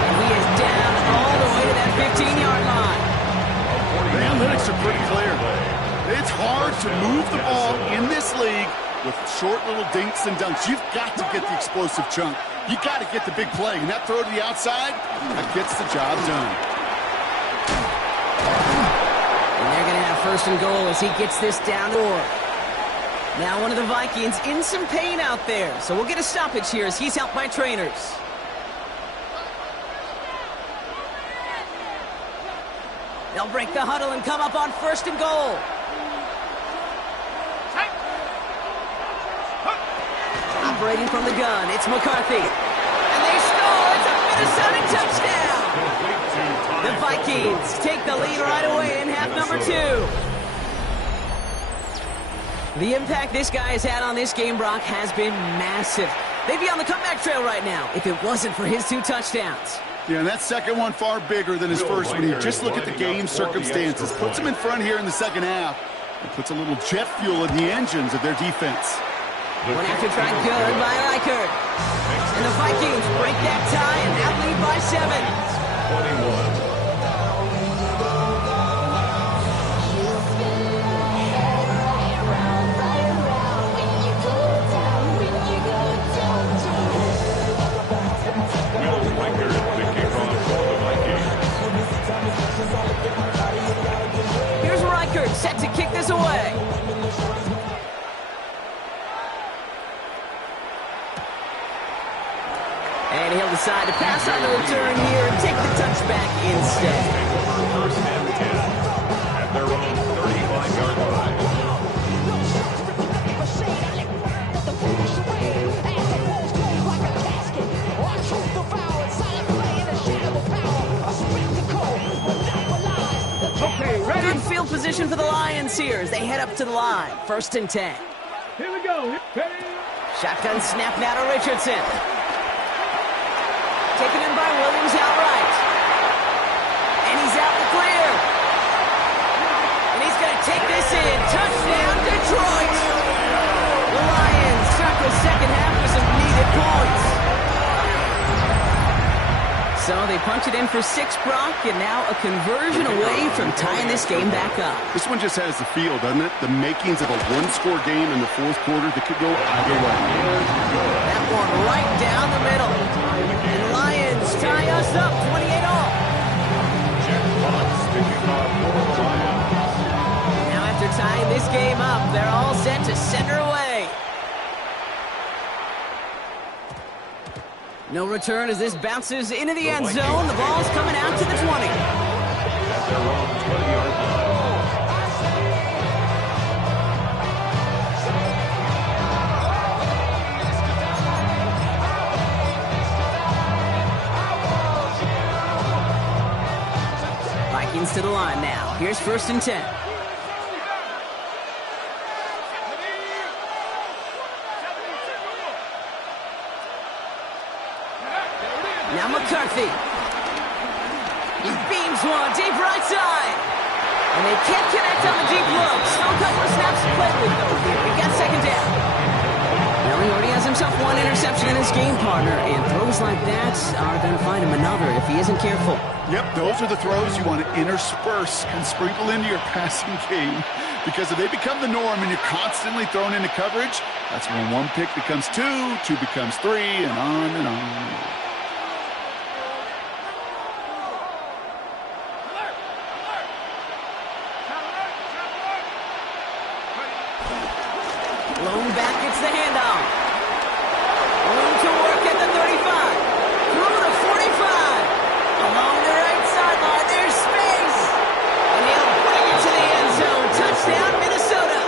And he is down all the way to that 15-yard line. The analytics are pretty clear. It's hard to move the ball in this league with short little dinks and dunks. You've got to get the explosive chunk. You got to get the big play. And that throw to the outside, that gets the job done. And they're going to have 1st and goal as he gets this down the board. Now one of the Vikings in some pain out there. So we'll get a stoppage here as he's helped by trainers. They'll break the huddle and come up on 1st and goal. Operating from the gun, it's McCarthy. And they score! It's a Minnesota touchdown! The Vikings take the lead right away in half number 2. The impact this guy has had on this game, Brock, has been massive. They'd be on the comeback trail right now if it wasn't for his 2 touchdowns. Yeah, and that second one far bigger than his first one here. Just look at the game circumstances. Puts him in front here in the second half. It puts a little jet fuel in the engines of their defense. One after try good by Reichert. And the Vikings break that tie and now lead by 7. 21. Here's Reichert set to kick this away. And he'll decide to pass on the return here and take the touchback instead. First and 10 at their own 35-yard line. Okay, ready? Good field position for the Lions here as they head up to the line. First and 10. Here we go. Ready? Shotgun snap now to Richardson. Taken in by Williams outright. And he's out the clear. And he's going to take this in. Touchdown, Detroit. The Lions start the second half with some needed points. So they punch it in for 6, Brock, and now a conversion away from tying this game back up. This one just has the feel, doesn't it? The makings of a one-score game in the fourth quarter that could go either way. That one right down the middle. And Lions tie us up 28 all. Jack Fox picking off for the Lions. Now after tying this game up, they're all set to send her away. No return as this bounces into the end zone. The ball's coming out to the 20. At their own 20-yard line. Vikings to the line now. Here's first and 10. Now McCarthy. He beams one deep right side. And they can't connect on the deep look. Still a couple of snaps to play with, though, here. We got second down. Well, he already has himself one interception in his game, partner. And throws like that are going to find him another if he isn't careful. Yep, those are the throws you want to intersperse and sprinkle into your passing game. Because if they become the norm and you're constantly thrown into coverage, that's when one pick becomes two, two becomes three, and on and on. Lone back gets the handoff. Room to work at the 35. Through the 45. Along the right sideline. There's space. And he'll bring it to the end zone. Touchdown, Minnesota.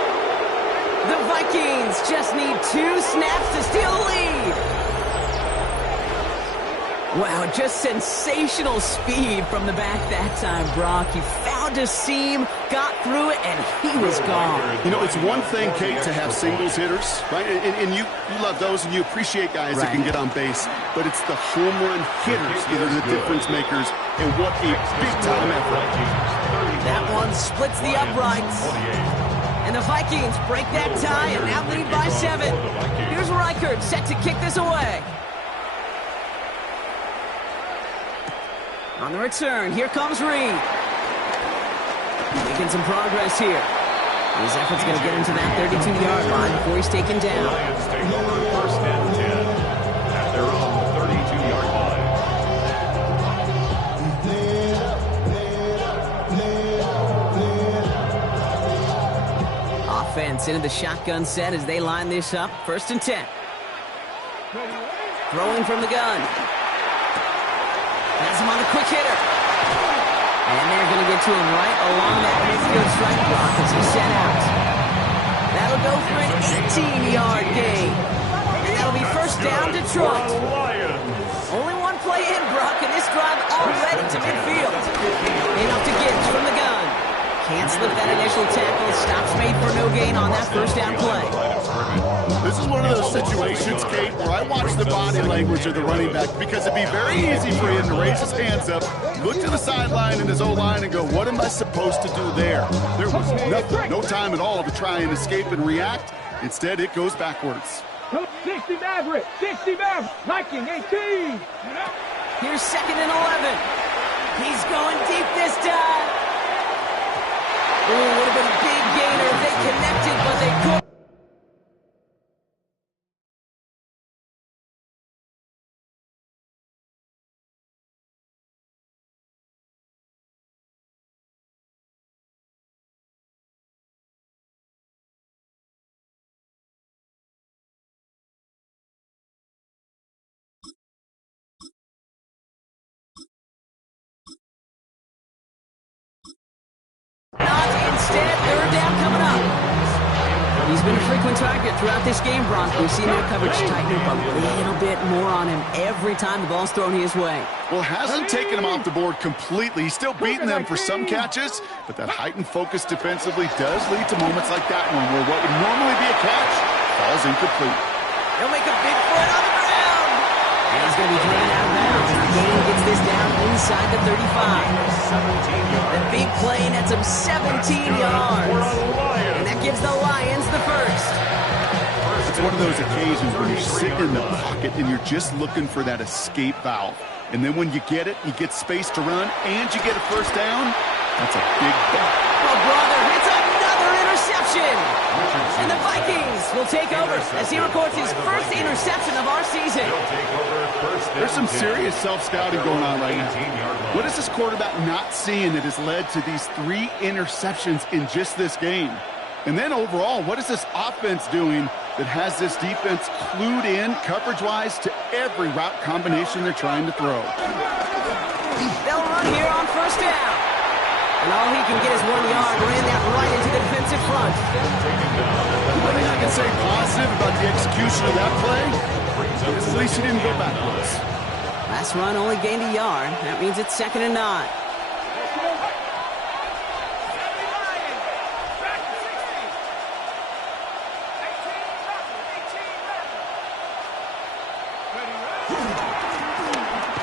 The Vikings just need 2 snaps to steal the lead. Wow, just sensational speed from the back that time, Brock. He found a seam, got through it, and he was gone. You know, it's one thing, Kate, to have singles hitters, right? And you love those and you appreciate guys that can get on base. But it's the home run hitters that are the difference makers. And what a big-time effort. That one splits the uprights. And the Vikings break that tie and now lead by 7. Here's Reichert set to kick this away. On the return, here comes Reed. Making some progress here. His effort's going to get him to that 32-yard line before he's taken down. Lions take over first and 10 at their own 32-yard line. Offense into the shotgun set as they line this up. First and 10. Throwing from the gun. Has him on the quick hitter. And they're going to get to him right along that midfield strike block as he's sent out. That'll go for an 18-yard gain. And that'll be first down, Detroit. Only one play in, Brock, and this drive already to midfield. Enough to Gibbs from the gun. Can't slip that initial tackle. Stops made for no gain on that first down play. This is one of those situations, Kate, where I watch the body language of the running back because it'd be very easy for him to raise his hands up, look to the sideline in his O-line and go, what am I supposed to do there? There was nothing, no time at all to try and escape and react. Instead, it goes backwards. 60 Maverick, 60 Maverick, Viking 18. Here's 2nd and 11. He's going deep this time. Ooh, would have been a big gainer if they connected, but they couldn't. Instead, 3rd down coming up. He's been a frequent target throughout this game, Bron. We've seen that coverage tighten up a little bit more on him every time the ball's thrown his way. Well, hasn't taken him off the board completely. He's still beating them for some catches, but that heightened focus defensively does lead to moments like that one where what would normally be a catch falls incomplete. He'll make a big foot on the ground. And he's going to be driven out of bounds. The game gets this down inside the 35. The big play nets him 17 yards. And that gives the Lions the first. It's one of those occasions where you're sitting in the pocket and you're just looking for that escape valve. And then when you get it, you get space to run, and you get a first down. That's a big bet. Oh, brother, it's another interception. And the Vikings will take over as he records his first interception of our season. There's some serious self-scouting going on right now. What is this quarterback not seeing that has led to these 3 interceptions in just this game? And then overall, what is this offense doing that has this defense clued in coverage-wise to every route combination they're trying to throw? They'll run here on 1st down. And all he can get is 1 yard. Ran that right into the defensive front. One thing I can say positive about the execution of that play is at least he didn't go backwards. Last run only gained a yard. That means it's 2nd and 9.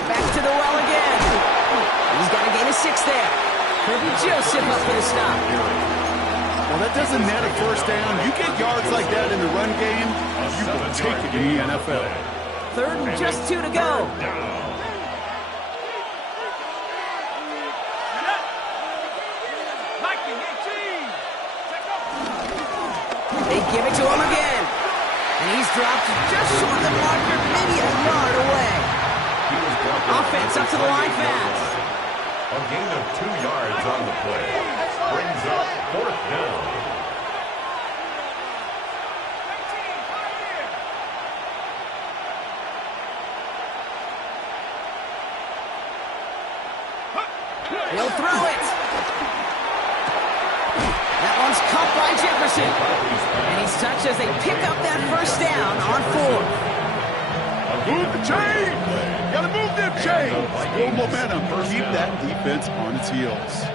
Back to the well again. He's got to gain a 6 there. Kirby Joseph up for the stop. Well, that doesn't net a first down. You get yards like that in the run game, you will take it in the NFL. 3rd and just 2 to go. They give it to him again. And he's dropped just short of the marker, maybe a yard away. Offense up to the line fast. A gain of 2 yards on the play. Brings up 4th down. He'll throw it. That one's caught by Jefferson. And he's touched as they pick up that first down on 4th. Move the chain! Gotta move them chains! Build momentum. Keep that defense on its heels.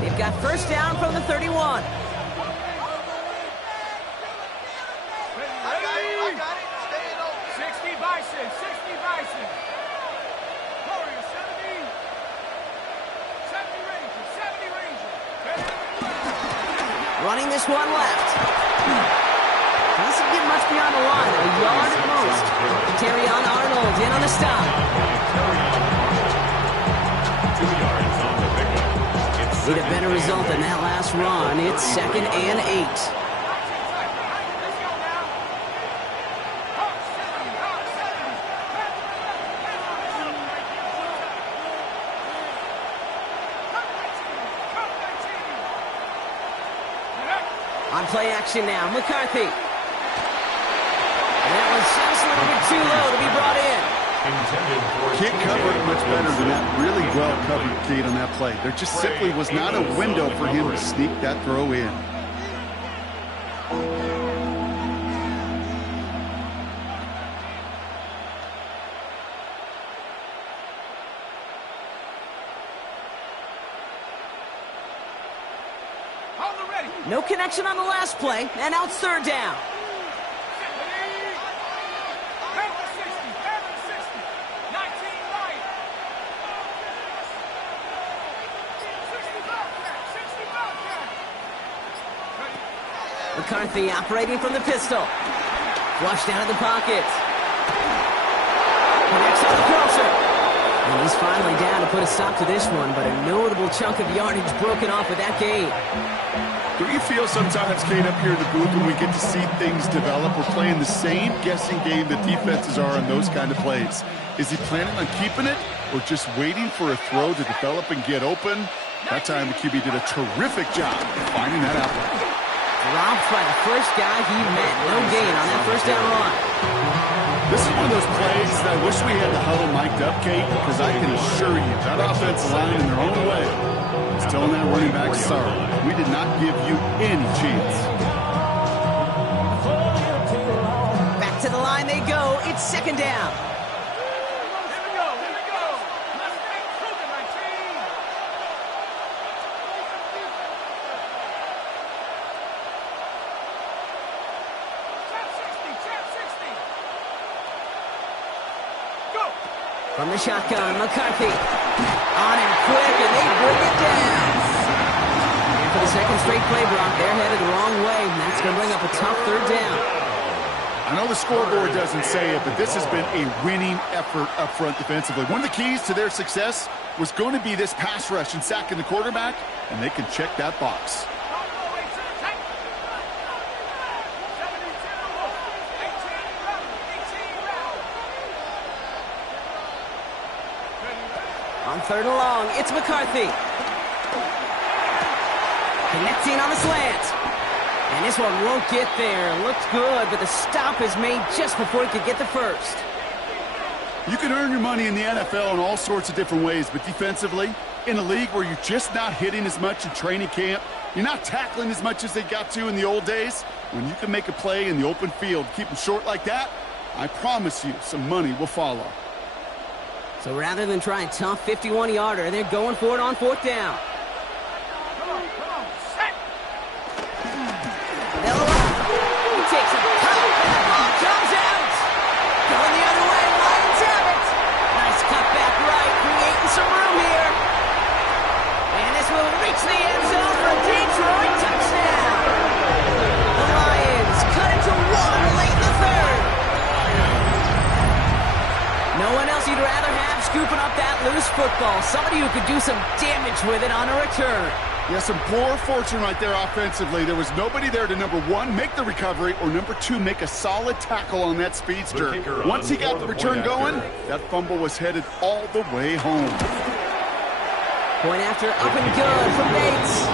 They've got first down from the 31. Running this one left. Doesn't get much beyond the line, a yard at most. Terrion Arnold in on the stop. 2 yards on the pickup. Need a better result than that last run. It's 2nd and 8. On play action now, McCarthy. And that was just a little bit too low to be brought in. Can't cover it much better than that. Really well covered, Kate, on that play. There just simply was not a window for him to sneak that throw in. No connection on the last play, and now it's third down. McCarthy operating from the pistol. Flushed out of the pocket. Connects on the crosser. And he's finally down to put a stop to this one, but a notable chunk of yardage broken off with that gain. Do you feel sometimes, Kate, up here in the booth when we get to see things develop, we're playing the same guessing game that defenses are on those kind of plays? Is he planning on keeping it or just waiting for a throw to develop and get open? That time the QB did a terrific job of finding that outlet. Dropped by the first guy he met. No gain on that first down run. This is one of those plays that I wish we had the huddle mic'd up, Kate, because I can assure you that offensive line in their own way is telling that running back, sorry, we did not give you any chance. Back to the line they go. It's second down. From the shotgun, McCarthy. On him quick, and they bring it down. And for the second straight play, Brock, they're headed the wrong way, and that's going to bring up a tough third down. I know the scoreboard doesn't say it, but this has been a winning effort up front defensively. One of the keys to their success was going to be this pass rush and sacking the quarterback, and they can check that box. On third and long, it's McCarthy. Connecting on the slant. And this one won't get there. Looked good, but the stop is made just before he could get the first. You can earn your money in the NFL in all sorts of different ways, but defensively, in a league where you're just not hitting as much in training camp, you're not tackling as much as they got to in the old days, when you can make a play in the open field, keep them short like that, I promise you some money will follow. So rather than try a tough 51-yarder, they're going for it on fourth down. He takes a cut, and the ball comes out. Going the other way, Lions have it. Nice cut back right, creating some room here. And this will reach the end zone for a Detroit touchdown. The Lions cut it to one late in the third. No one else you'd rather have scooping up that loose football. Somebody who could do some damage with it on a return. Yeah, some poor fortune right there offensively. There was nobody there to, number one, make the recovery, or number two, make a solid tackle on that speedster. Once he got the return going, that fumble was headed all the way home. Point after up and good from Bates.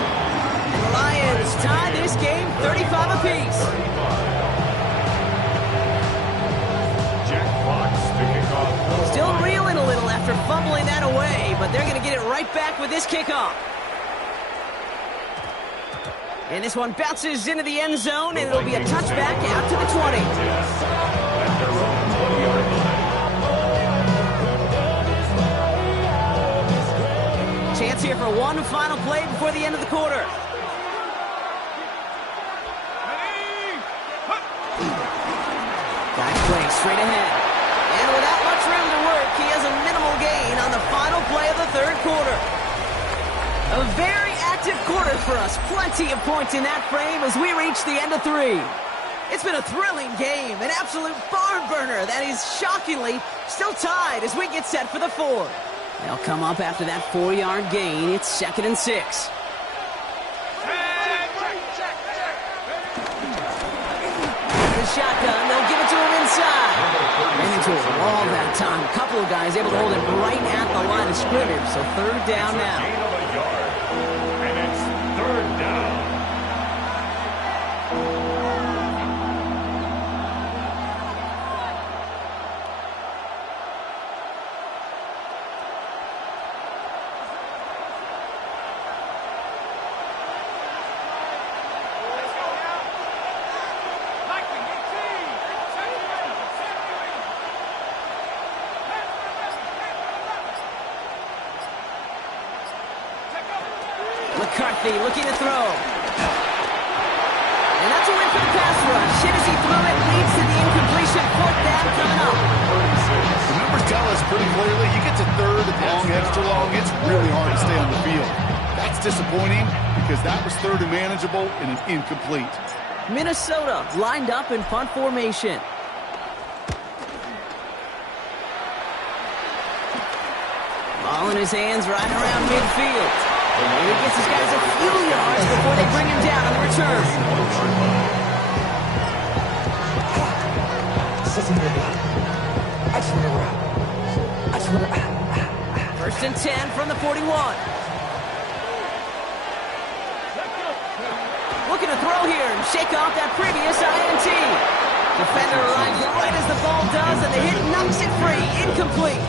And the Lions tie this game 35 apiece. Still reeling a little after fumbling that away, but they're going to get it right back with this kickoff. And this one bounces into the end zone, and it'll be a touchback out to the 20. Chance here for one final play before the end of the quarter. Back play straight ahead. And without much room to work, he has a minimal gain on the final play of the third quarter. A very active quarter for us. Plenty of points in that frame as we reach the end of three. It's been a thrilling game, an absolute barn burner that is shockingly still tied as we get set for the fourth. They'll come up after that 4-yard gain. It's 2nd and 6. The shotgun, they'll give it to him inside. Ran into a wall that time. A couple of guys able to hold it right at the line of scrimmage. So third down now. And it's third down. McCarthy looking to throw. And that's a win for the pass rush. Hit as he threw it, leads to the incompletion. Fourth down coming up. The numbers tell us pretty clearly, you get to third and long, extra long, it's really hard to stay on the field. That's disappointing because that was third and manageable and an incomplete. Minnesota lined up in punt formation. Ball in his hands right around midfield. And he gets his guys a few yards before they bring him down on the return. First and 10 from the 41. Looking to throw here and shake off that previous INT. Defender arrives right as the ball does, and the hit knocks it free. Incomplete.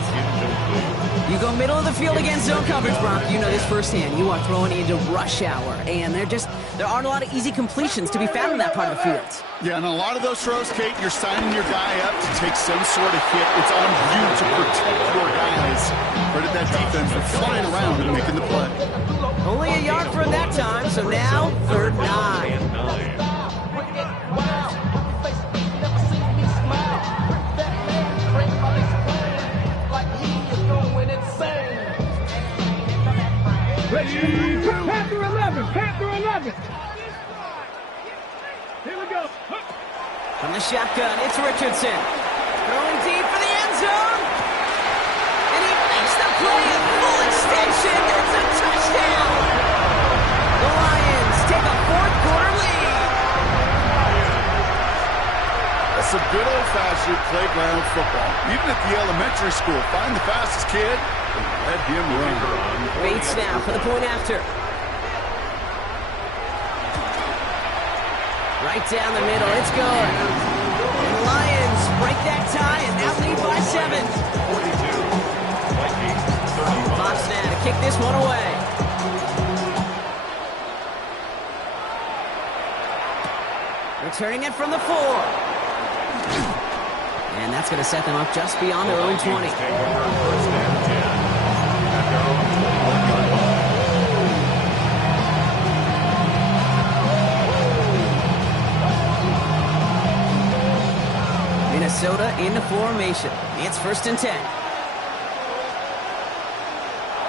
You go middle of the field against zone coverage, Brock. You know this firsthand. You are throwing into rush hour, and there aren't a lot of easy completions to be found in that part of the field. Yeah, and a lot of those throws, Kate, you're signing your guy up to take some sort of hit. It's on you to protect your guys. Credit that defense for flying around and making the play. Only a yard from that time, so now 3rd and 9. Panther 11, Panther 11. Here we go. From the shotgun, it's Richardson. Throwing deep for the end zone. And he makes the play at full extension. It's a touchdown. The Lions take a 4th quarter lead. That's some good old-fashioned playground football. Even at the elementary school, find the fastest kid and let him run. Bates now for the point after. Right down the middle, it's good. And the Lions break that tie and now lead by 7. 42. Vikings 35. Fox now to kick this one away. Returning it from the 4. And that's going to set them up just beyond their own 20. Take over first and 10 at their own 21-yard line. Minnesota in the formation. It's 1st and 10.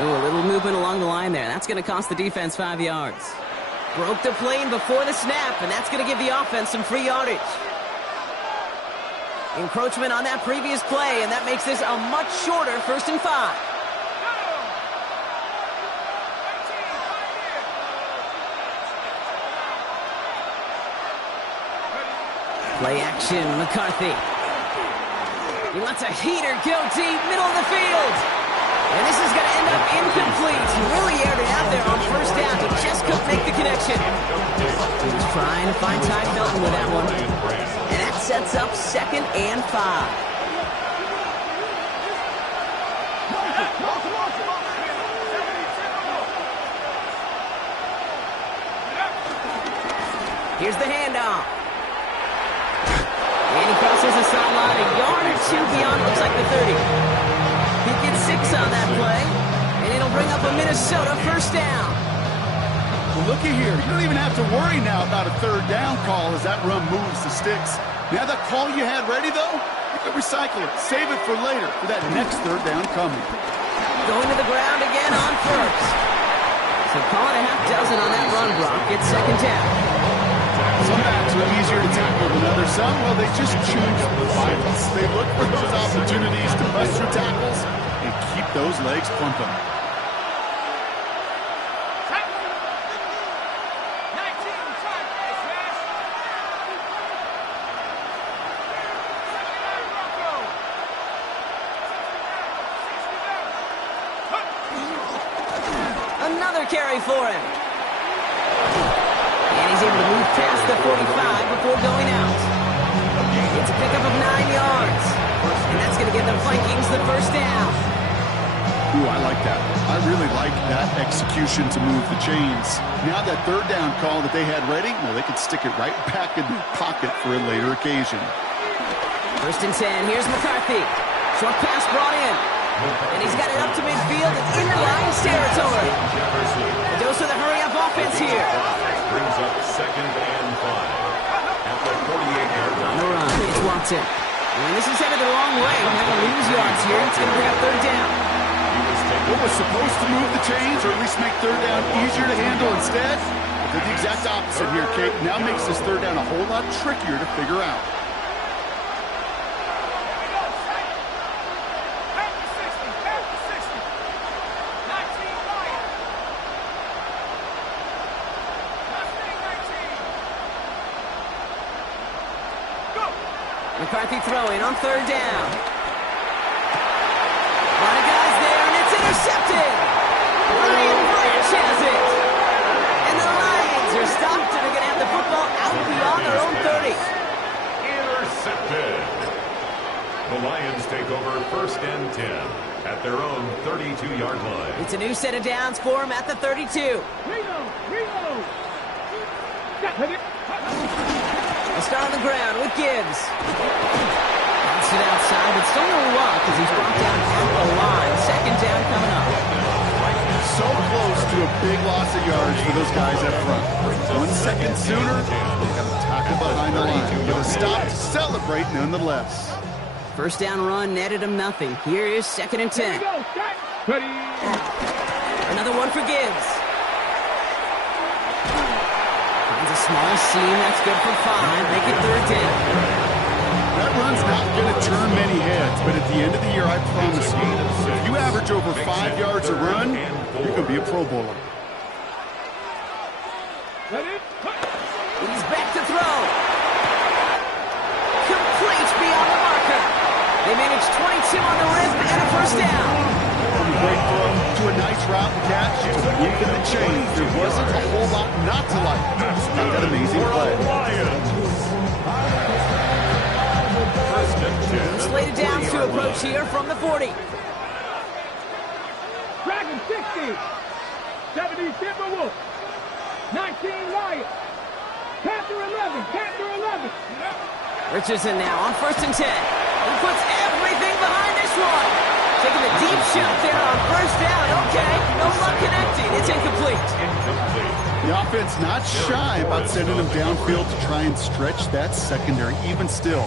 Ooh, a little movement along the line there. That's going to cost the defense 5 yards. Broke the plane before the snap, and that's going to give the offense some free yardage. Encroachment on that previous play, and that makes this a much shorter 1st and 5. Play action, McCarthy. He lets a heater go deep, middle of the field. And this is going to end up incomplete. He really aired it out there on 1st down, but just couldn't make the connection. He was trying to find Ty Felton with that one. And that sets up 2nd and 5. Here's the handoff. And he crosses the sideline a yard or 2 beyond, looks like the 30. He gets 6 on that play, and it'll bring up a Minnesota 1st down. Well, looky here. You don't even have to worry now about a 3rd down call as that run moves the sticks. Now that call you had ready, though, you can recycle it. Save it for later for that next 3rd down coming. Going to the ground again on 1st. So call it a half dozen on that run, Brock. It's 2nd down. Some backs are easier to tackle than others. Some, well, they just choose violence. They look for those opportunities to bust through tackles and keep those legs pumping. Another carry for him. And he's able to move past the 45 before going out. It's a pickup of 9 yards. And that's going to give the Vikings the 1st down. Ooh, I like that. I really like that execution to move the chains. Now that 3rd down call that they had ready, well, they can stick it right back in their pocket for a later occasion. 1st and 10. Here's McCarthy. Short pass brought in. And he's got it up to midfield and into Lions territory. A dose of the hurry-up Richardson. And this is headed the wrong way. They're going to lose yards here. It's going to bring up third down. What was supposed to move the chains, or at least make third down easier to handle instead, did the exact opposite here, Kate. Now makes this third down a whole lot trickier to figure out. McCarthy throwing on third down. A lot of guys there, and it's intercepted. Ryan Branch has it. And the Lions are stopped, and are going to have the football out beyond their own 30. Intercepted. The Lions take over first and 10 at their own 32-yard line. It's a new set of downs for them at the 32. They'll start on the ground with Gibbs. Bounced it outside, but still no luck as he's brought down at the line. Second down coming up. So close to a big loss of yards for those guys up front. 1 second sooner, they got a tackle behind the line. But a stop to celebrate nonetheless. First down run netted him nothing. Here is second and 10. Another one for Gibbs. Finds a small seam. That's good for 5. Make it third down. That run's not going to turn many heads, but at the end of the year, I promise you, if you average over 5 yards a run, you're going to be a Pro Bowler. He's back to throw. Complete beyond the marker. They managed 22 on the rip and a first down. From a great throw to a nice route and catch to the link in the chain, there wasn't a whole lot not to like. Not that amazing play. Slated downs to approach here from the 40. Dragon 60. 70 Timberwolves. 19 Lions. Panther 11. Panther 11. Richardson now on first and 10. He puts everything behind this one. Taking a deep shot there on first down. Okay, no luck connecting. It's incomplete. The offense not shy about sending them downfield to try and stretch that secondary. Even still,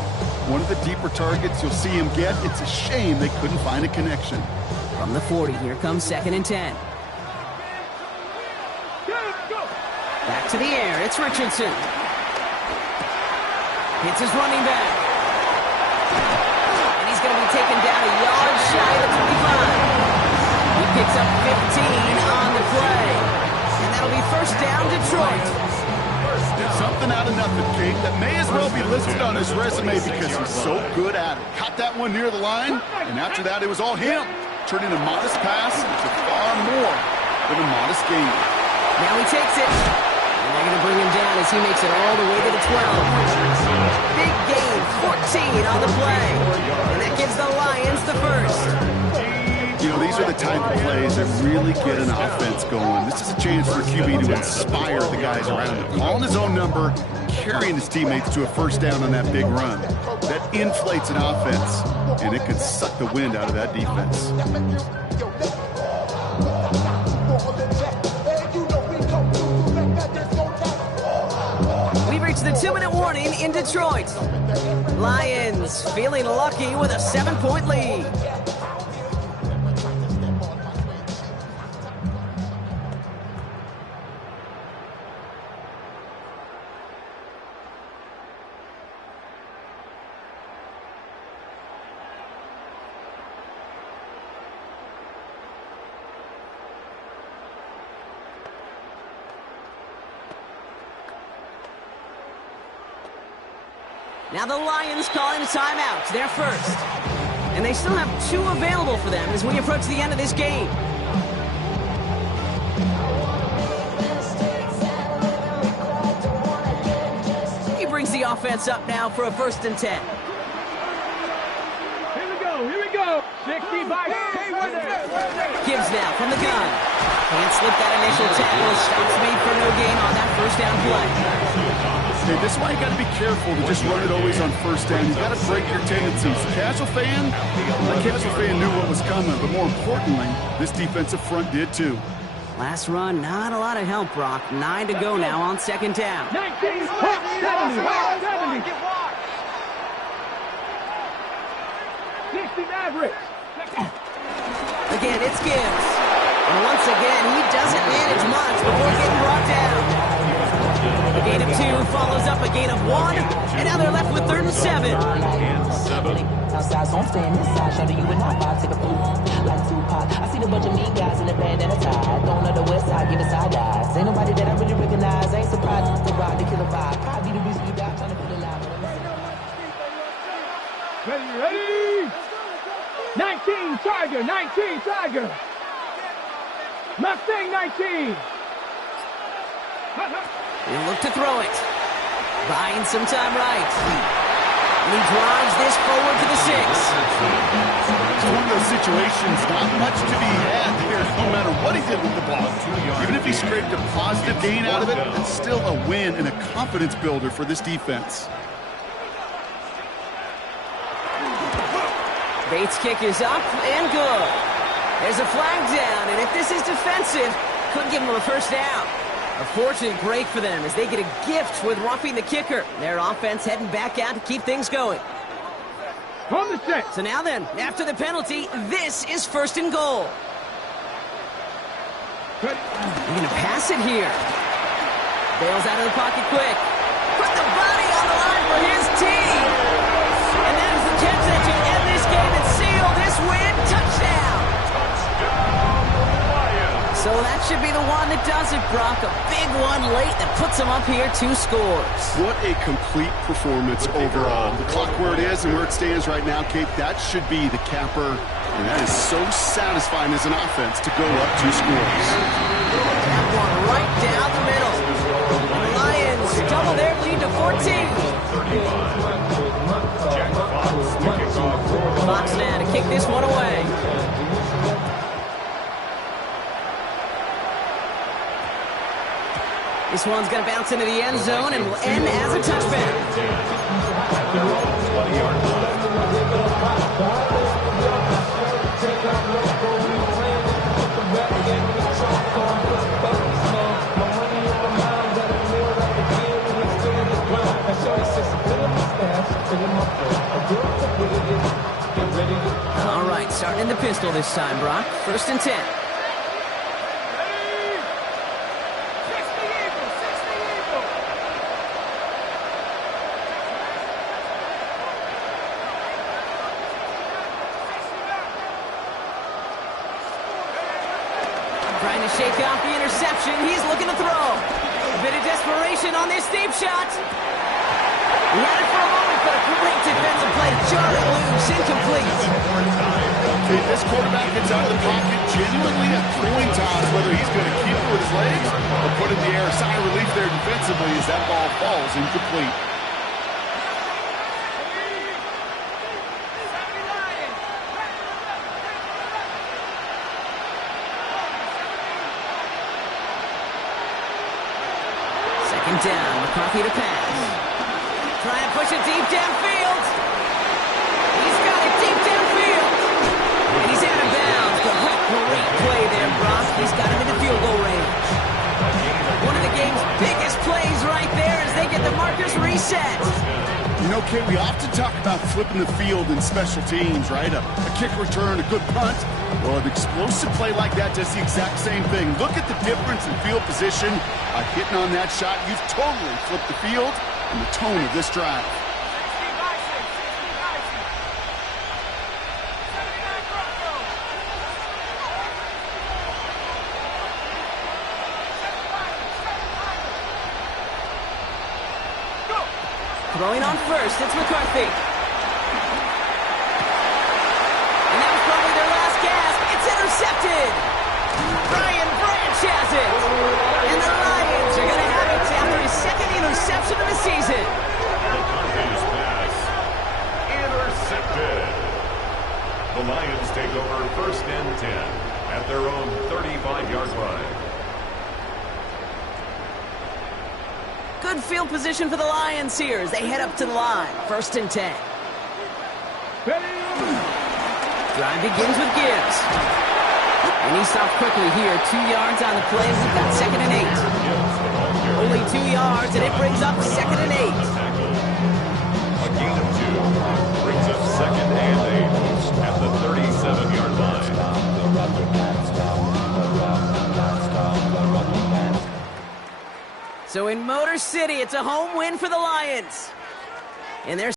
one of the deeper targets you'll see him get. It's a shame they couldn't find a connection. From the 40, here comes second and 10. Back to the air, it's Richardson. Hits his running back. And he's going to be taken down a yard shy of the 25. He picks up 15 on the play. And that'll be first down, Detroit. Something out of nothing, Kate, that may as well be listed on his resume because he's so good at it. Caught that one near the line, and after that it was all him. Turning a modest pass into far more than a modest gain. Now he takes it. And they're going to bring him down as he makes it all the way to the 12. Big gain, 14 on the play. And that gives the Lions the first. You know, these are the type of plays that really get an offense going. This is a chance for a QB to inspire the guys around him. Calling his own number, carrying his teammates to a first down on that big run. That inflates an offense, and it can suck the wind out of that defense. We've reached the 2-minute warning in Detroit. Lions feeling lucky with a 7-point lead. Now the Lions calling a timeout, their first. And they still have 2 available for them as we approach the end of this game. He brings the offense up now for a first and 10. Here we go. 60 by Gibbs now from the gun. Can't slip that initial tackle. Stops made for no gain on that first down play. Hey, this is why you got to be careful to just run it always on first down. You got to break your tendencies. Casual fan, that casual fan knew what was coming, but more importantly, this defensive front did too. Last run, not a lot of help, Brock. 9 to go now on second down. 19, 70. Tennessee Mavericks. Again, it's Gibbs. And once again, he doesn't manage much before getting brought down. A gain of 2 follows up a gain of 1, and now they're left with 3rd and 7. Outside, so I'm staying inside. Show you and I vibe, take a food like Tupac. I see the bunch of mean guys in the band that are tied. Don't know the west side, give it side eyes. Ain't nobody that I really recognize. Ain't surprised to ride the killer vibe. Probably the reason you die trying to feel alive. Ready? 19 Tiger, 19 Tiger. Mustang 19. He'll look to throw it. Buying some time right. And he drives this forward to the 6. It's one of those situations, not much to be had here, no matter what he did with the ball. Even if he scraped a positive gain out of it, it's still a win and a confidence builder for this defense. Bates' kick is up and good. There's a flag down, and if this is defensive, could give him a first down. A fortunate break for them as they get a gift with roughing the kicker. Their offense heading back out to keep things going. On the set. So now then, after the penalty, this is 1st and goal. Ready? They're going to pass it here. Bails out of the pocket quick. Put the body on the line for his team. And that is the catch that should end this game and seal this win. Touchdown. So that should be the one that does it, Brock. A big one late that puts them up here 2 scores. What a complete performance overall. The clock where it is and where it stands right now, Kate, that should be the capper. And that is so satisfying as an offense to go up 2 scores. That one right down the middle. And the Lions double their lead to 14. Fox now to kick this one away. This one's going to bounce into the end zone and will end as a touchback. All right, starting in the pistol this time, Brock. 1st and 10. Trying to shake off the interception. He's looking to throw. A bit of desperation on this deep shot. He had it for a moment, but a great defensive play. Jarring loose, incomplete. Okay, this quarterback gets out of the pocket genuinely a coin toss, whether he's going to keep it with his legs or put it in the air. Sigh of relief there defensively as that ball falls incomplete. Down, McCarthy to pass. Trying to push it deep downfield. He's got it deep downfield. And he's out of bounds. But great play there, Brock. He's got him in the field goal range. One of the game's biggest plays right there as they get the markers reset. You know, Kate, we often talk about flipping the field in special teams, right? A kick return, a good punt. Well, an explosive play like that does the exact same thing. Look at the difference in field position. By hitting on that shot, you've totally flipped the field and the tone of this drive. Throwing on 1st, it's McCarthy. And that was probably their last gasp. It's intercepted. Brian Branch has it. And the Lions are going to have it after his 2nd interception of the season. McCarthy's pass intercepted. The Lions take over 1st and 10 at their own 35-yard line. Good field position for the Lions here as they head up to the line. 1st and 10. Drive begins with Gibbs. And he stopped quickly here. 2 yards on the play. We've got 2nd and 8. Only 2 yards, and it brings up 2nd and 8. A gain of 2 brings up 2nd and 8 at So in Motor City, it's a home win for the Lions. And they're